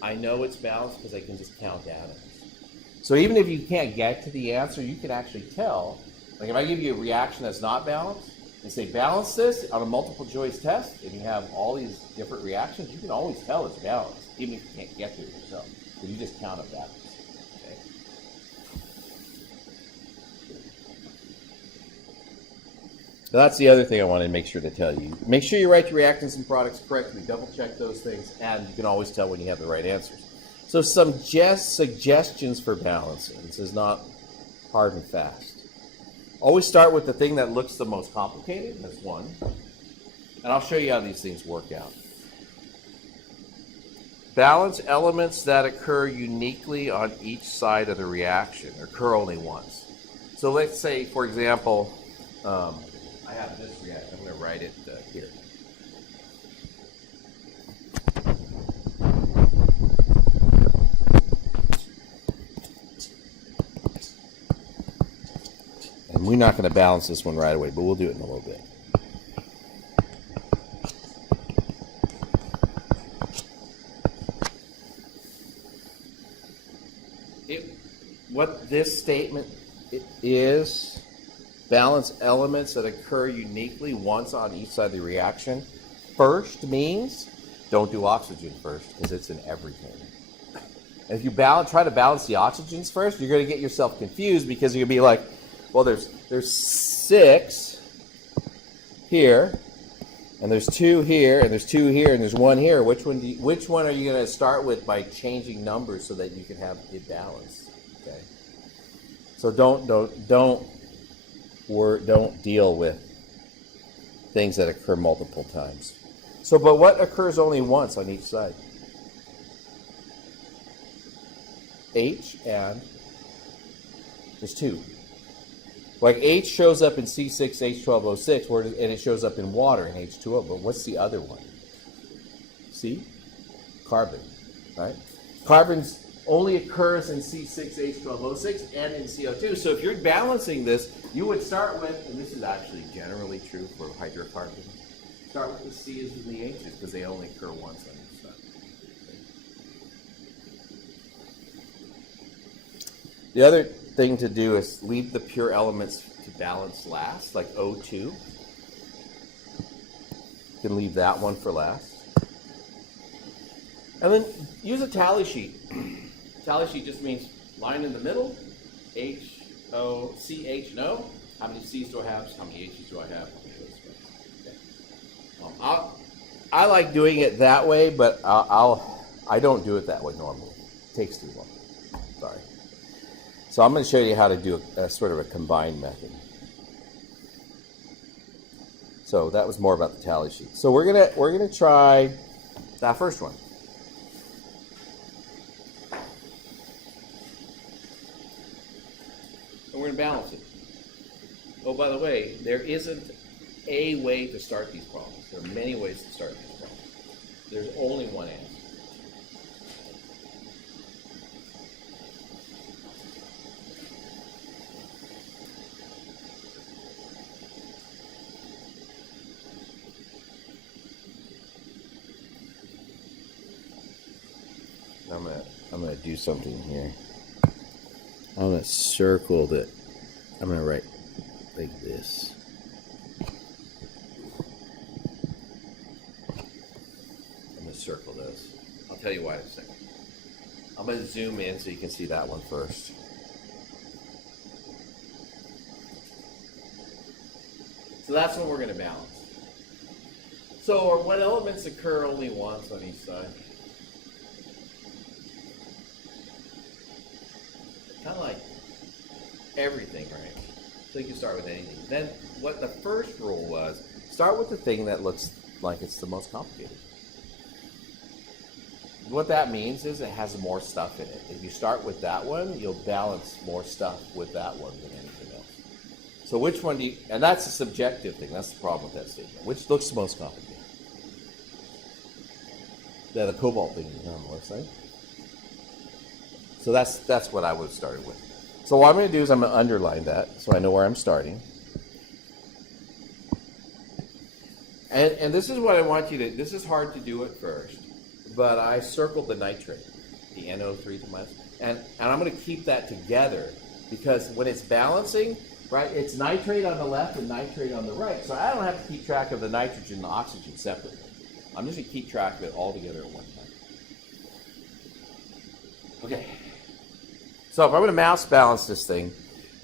I know it's balanced because I can just count atoms. So even if you can't get to the answer, you can actually tell. Like if I give you a reaction that's not balanced, and say balance this on a multiple choice test, and you have all these different reactions, you can always tell it's balanced, even if you can't get to it yourself. But you just count up atoms. Okay. So that's the other thing I wanted to make sure to tell you. Make sure you write your reactants and products correctly. Double check those things, and you can always tell when you have the right answers. So some suggestions for balancing. This is not hard and fast. Always start with the thing that looks the most complicated. That's one. And I'll show you how these things work out. Balance elements that occur uniquely on each side of the reaction, occur only once. So let's say, for example, I have this reaction. I'm going to write it here. And we're not going to balance this one right away, but we'll do it in a little bit. What this statement is, balance elements that occur uniquely once on each side of the reaction. First means don't do oxygen first because it's in everything. And if you try to balance the oxygens first, you're going to get yourself confused because you're going to be like, well, there's 6 here, and there's 2 here, and there's 2 here, and there's 1 here. Which one are you going to start with by changing numbers so that you can have it balanced? Okay. So don't deal with things that occur multiple times. So, but what occurs only once on each side? H and there's 2. Like H shows up in C6H12O6, and it shows up in water in H2O. But what's the other one? C? Carbon, right? Carbon's only occurs in C6H12O6 and in CO2. So if you're balancing this, you would start with, and this is actually generally true for hydrocarbons, start with the C's and the H's because they only occur once on each side. The other thing to do is leave the pure elements to balance last, like O2. You can leave that one for last. And then use a tally sheet. Tally sheet just means line in the middle, H, O, C, H, and O. How many C's do I have? How many H's do I have? Okay. I like doing it that way, but I don't do it that way normally. It takes too long. Sorry. So I'm going to show you how to do a sort of a combined method. So that was more about the tally sheet. So we're gonna try that first one. And we're going to balance it. Oh, by the way, there isn't a way to start these problems. There are many ways to start these problems. There's only one answer. I'm gonna do something here. I'm gonna circle that. I'm gonna write like this. I'm gonna circle those. I'll tell you why in a second. I'm gonna zoom in so you can see that one first. So that's what we're gonna balance. So what elements occur only once on each side? Kind of like everything, right? So you can start with anything. Then what the first rule was, start with the thing that looks like it's the most complicated. What that means is it has more stuff in it. If you start with that one, you'll balance more stuff with that one than anything else. So which one do you, and that's a subjective thing, that's the problem with that statement. Which looks the most complicated? Yeah, the cobalt thing on the left side. So that's what I would have started with. So what I'm going to do is I'm going to underline that so I know where I'm starting. And this is what I want you to, this is hard to do at first, but I circled the nitrate, the NO3 to minus, and I'm going to keep that together because when it's balancing, right, it's nitrate on the left and nitrate on the right, so I don't have to keep track of the nitrogen and the oxygen separately. I'm just going to keep track of it all together at one time. Okay. So if I'm going to mass balance this thing,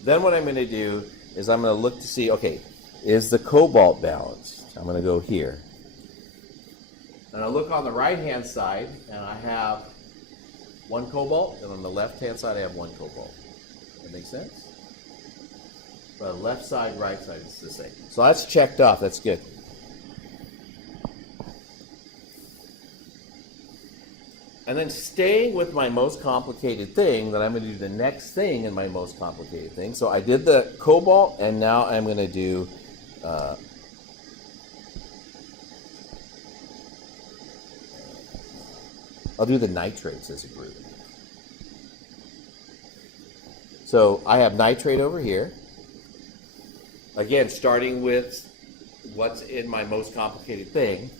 then what I'm going to do is I'm going to look to see, okay, is the cobalt balanced? I'm going to go here. And I look on the right-hand side, and I have one cobalt, and on the left-hand side, I have one cobalt. That makes sense? But left side, right side, it's the same. So that's checked off. That's good. And then staying with my most complicated thing, then I'm going to do the next thing in my most complicated thing. So I did the cobalt, and now I'm going to do I'll do the nitrates as a group. So I have nitrate over here. Again, starting with what's in my most complicated thing.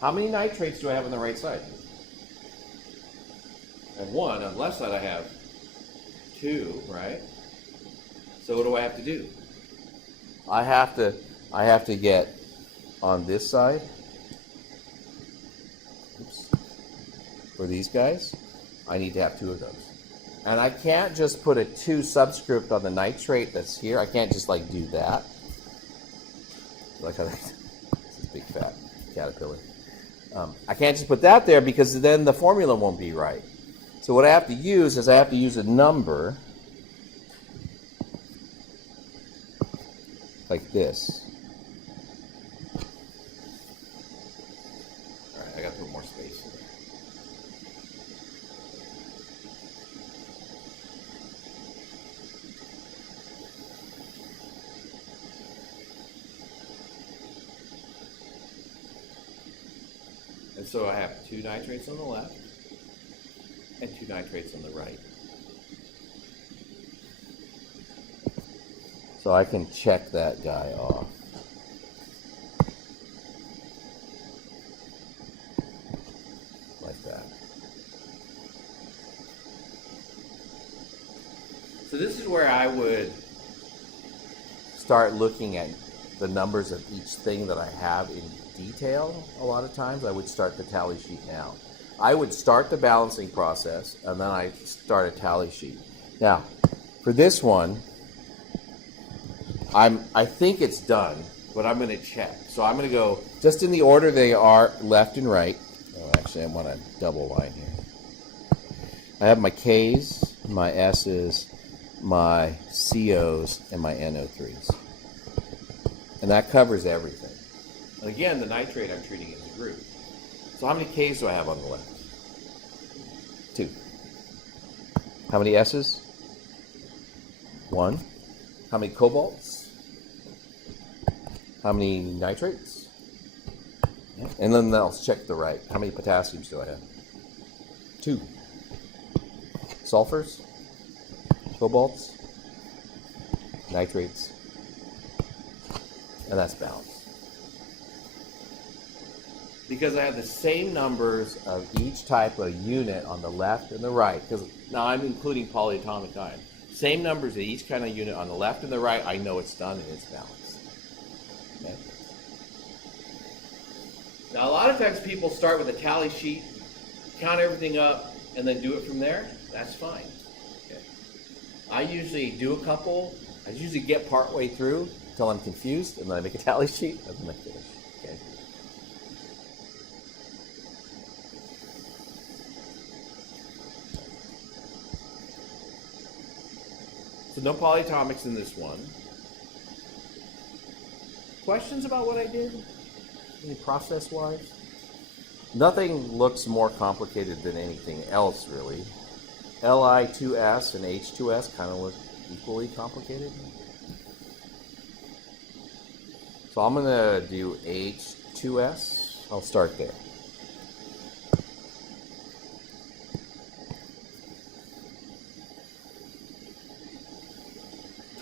How many nitrates do I have on the right side? I have one. On the left side I have two, right? So what do I have to do? I have to get on this side. Oops. For these guys, I need to have two of those. And I can't just put a 2 subscript on the nitrate that's here. I can't just like do that. Like how this is big fat caterpillar. I can't just put that there because then the formula won't be right. So what I have to use is I have to use a number like this. All right, I got to put more space in there. And so I have 2 nitrates on the left and 2 nitrates on the right. So I can check that guy off. Like that. So this is where I would start looking at the numbers of each thing that I have in detail. A lot of times I would start the tally sheet now. I would start the balancing process and then I start a tally sheet. Now, for this one, I think it's done, but I'm going to check. So I'm going to go just in the order they are, left and right. Oh, actually, I want a double line here. I have my K's, my S's, my CO's, and my NO3's. And that covers everything. And again, the nitrate I'm treating as a group. So how many K's do I have on the left? 2. How many S's? 1. How many cobalts? How many nitrates? And then let's check the right. How many potassiums do I have? 2. Sulfurs? Cobalts? Nitrates? And that's balanced. Because I have the same numbers of each type of unit on the left and the right, because now I'm including polyatomic ion. Same numbers of each kind of unit on the left and the right, I know it's done and it's balanced. Okay? Now a lot of times people start with a tally sheet, count everything up, and then do it from there. That's fine. Okay? I usually do a couple. I usually get partway through until I'm confused, and then I make a tally sheet, and then I finish. Okay? So no polyatomics in this one. Questions about what I did? Any process-wise? Nothing looks more complicated than anything else, really. Li2S and H2S kind of look equally complicated. So I'm going to do H2S. I'll start there.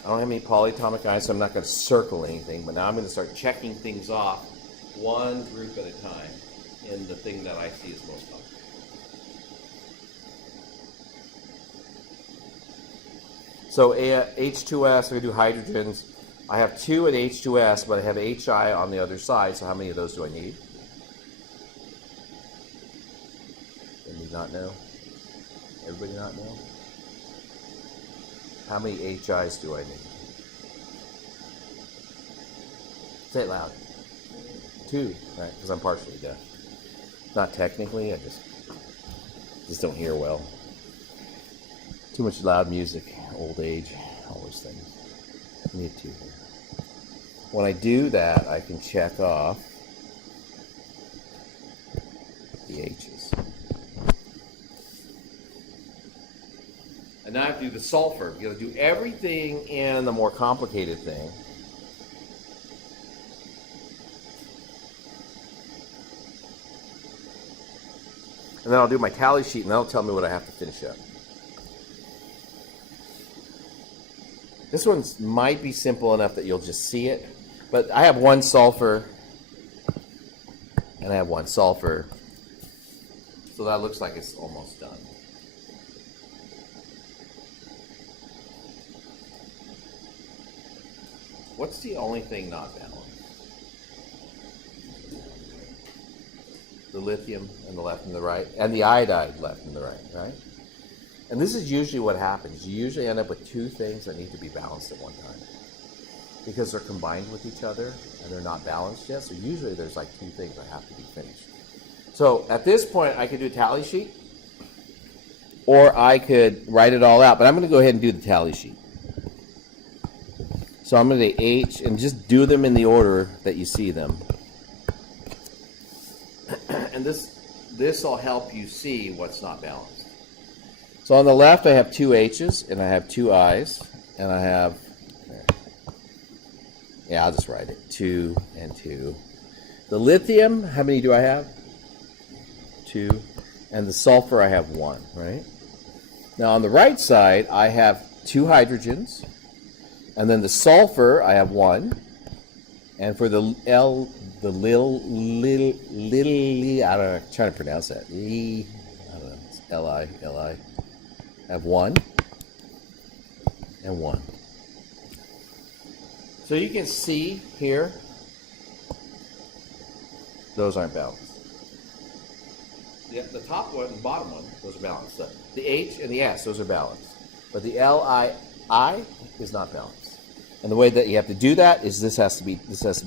I don't have any polyatomic ions, so I'm not going to circle anything, but now I'm going to start checking things off one group at a time in the thing that I see as most common. So H2S, we do hydrogens. I have 2 at H2S, but I have HI on the other side, so how many of those do I need? Anybody not know? Everybody not know? How many HIs do I need? Say it loud. 2, right? Because I'm partially deaf. Not technically, I just don't hear well. Too much loud music, old age, all those things. I need 2 here. When I do that, I can check off the H's. And now I have to do the sulfur. You've got to do everything in the more complicated thing. And then I'll do my tally sheet, and that'll tell me what I have to finish up. This one might be simple enough that you'll just see it. But I have 1 sulfur, and I have 1 sulfur. So that looks like it's almost done. What's the only thing not balanced? The lithium on the left and the right, and the iodide left and the right, right? And this is usually what happens. You usually end up with 2 things that need to be balanced at one time because they're combined with each other and they're not balanced yet. So usually there's like 2 things that have to be finished. So at this point, I could do a tally sheet, or I could write it all out. But I'm going to go ahead and do the tally sheet. So I'm going to do H and just do them in the order that you see them. And this will help you see what's not balanced. So on the left, I have 2 H's, and I have 2 I's, and I have, yeah, I'll just write it, 2 and 2. The lithium, how many do I have? 2. And the sulfur, I have 1, right? Now on the right side, I have 2 hydrogens, and then the sulfur, I have 1. And for the I don't know, I'm trying to pronounce that. I don't know, it's Li. I have 1 and 1. So you can see here, those aren't balanced. The top one and bottom one, those are balanced. The H and the S, those are balanced. But the Li is not balanced. And the way that you have to do that is this has to be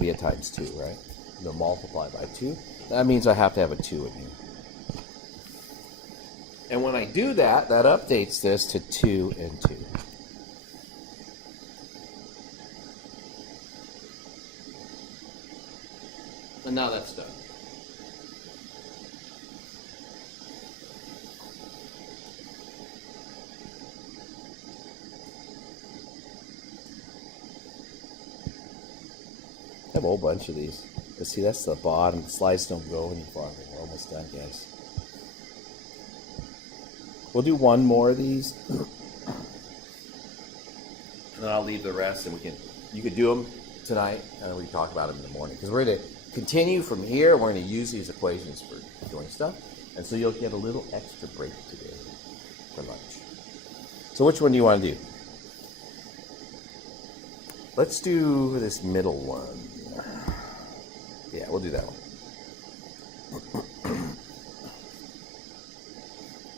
a times 2, right? They'll multiply by 2. That means I have to have a 2 in here. And when I do that, that updates this to 2 and 2. And now that's done. I have a whole bunch of these. But see, that's the bottom. The slides don't go any farther. We're almost done, guys. We'll do 1 more of these. And then I'll leave the rest, and you could do them tonight, and we can talk about them in the morning. Because we're going to continue from here. We're going to use these equations for doing stuff. And so you'll get a little extra break today for lunch. So which one do you want to do? Let's do this middle one. Yeah, we'll do that one.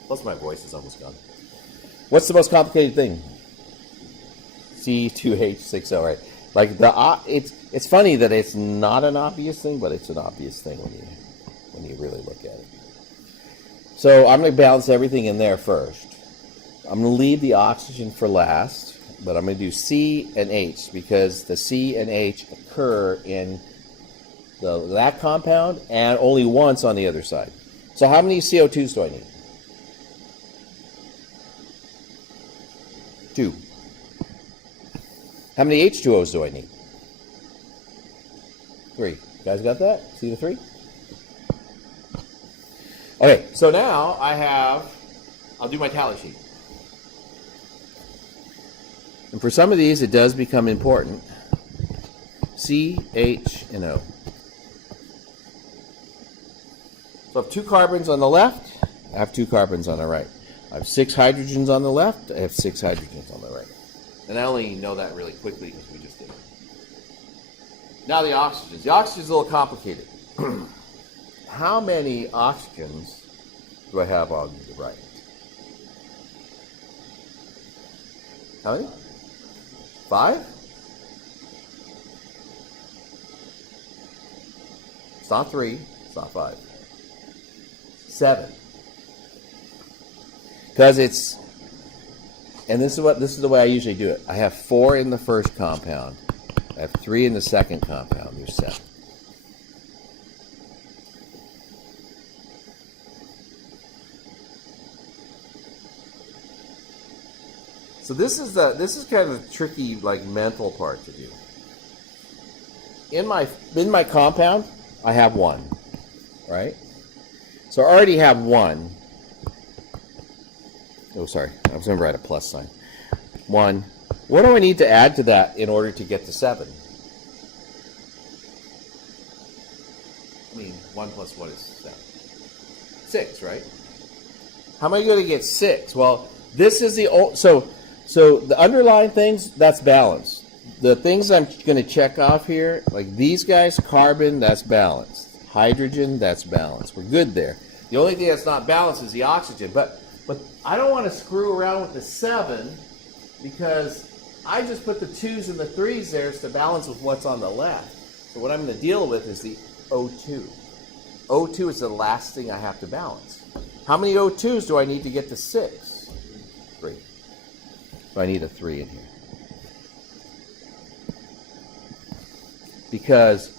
Plus my voice is almost gone. What's the most complicated thing? C2H6O, right? Like it's funny that it's not an obvious thing, but it's an obvious thing when you really look at it. So I'm going to balance everything in there first. I'm going to leave the oxygen for last, but I'm going to do C and H because the C and H occur in that compound and only once on the other side. So how many CO2s do I need? 2. How many H2Os do I need? 3. You guys got that? See the 3? Okay, so now I'll do my tally sheet. And for some of these, it does become important. C, H, and O. So I have 2 carbons on the left, I have 2 carbons on the right. I have 6 hydrogens on the left, I have 6 hydrogens on the right. And I only know that really quickly because we just did it. Now the oxygens. The oxygen's a little complicated. How many oxygens do I have on the right? How many? 5? It's not 3. It's not 5. 7. Because it's, and this is the way I usually do it. I have 4 in the first compound. I have 3 in the second compound. There's 7. So this is kind of the tricky, like, mental part to do. In my compound, I have 1, right? So I already have 1. Oh, sorry, I was going to write a plus sign. 1. What do I need to add to that in order to get to 7? I mean, 1 plus what is 7? 6, right? How am I going to get 6? Well, this is the old, so the underlying things, that's balanced. The things I'm going to check off here, like these guys, carbon, that's balanced. Hydrogen, that's balanced. We're good there. The only thing that's not balanced is the oxygen. But I don't want to screw around with the 7 because I just put the 2s and the 3s there to balance with what's on the left. So what I'm going to deal with is the O2. O2 is the last thing I have to balance. How many O2s do I need to get to 6? 3. So I need a 3 in here. Because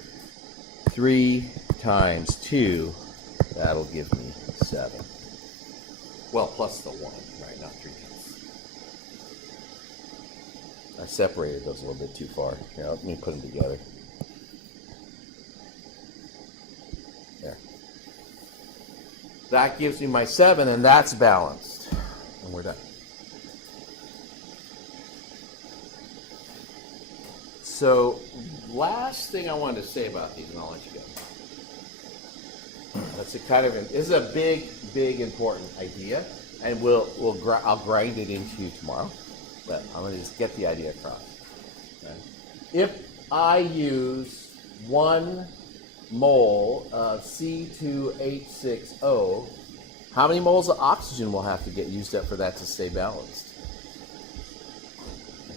3 times 2, that'll give me 7. Well, plus the 1, right? Not 3 times. I separated those a little bit too far. Here, let me put them together. There. That gives me my 7, and that's balanced. And we're done. So, last thing I wanted to say about these, and I'll let you go. That's a kind of this is a big important idea, and I'll grind it into you tomorrow. But I'm going to just get the idea across. Okay? If I use 1 mole of C2H6O, how many moles of oxygen will have to get used up for that to stay balanced?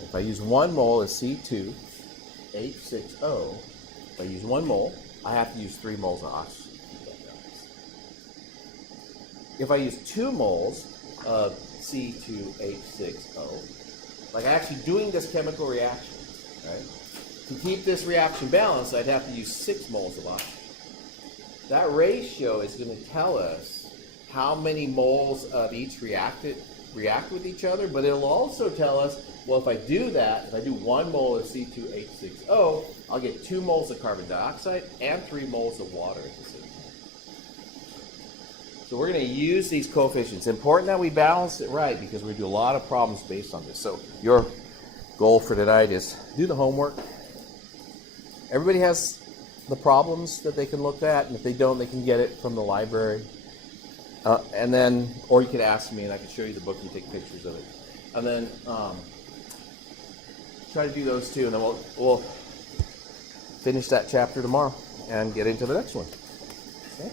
If I use 1 mole of C2H6O, if I use 1 mole, I have to use 3 moles of oxygen. If I use 2 moles of C2H6O, like actually doing this chemical reaction, right? To keep this reaction balanced, I'd have to use 6 moles of oxygen. That ratio is going to tell us how many moles of each react with each other, but it'll also tell us, well, if I do that, if I do 1 mole of C2H6O, I'll get 2 moles of carbon dioxide and 3 moles of water at the same time. So we're going to use these coefficients. It's important that we balance it right because we do a lot of problems based on this. So your goal for tonight is do the homework. Everybody has the problems that they can look at, and if they don't, they can get it from the library. And then, or you could ask me, and I can show you the book and take pictures of it. And then try to do those two, and then we'll finish that chapter tomorrow and get into the next one. Okay?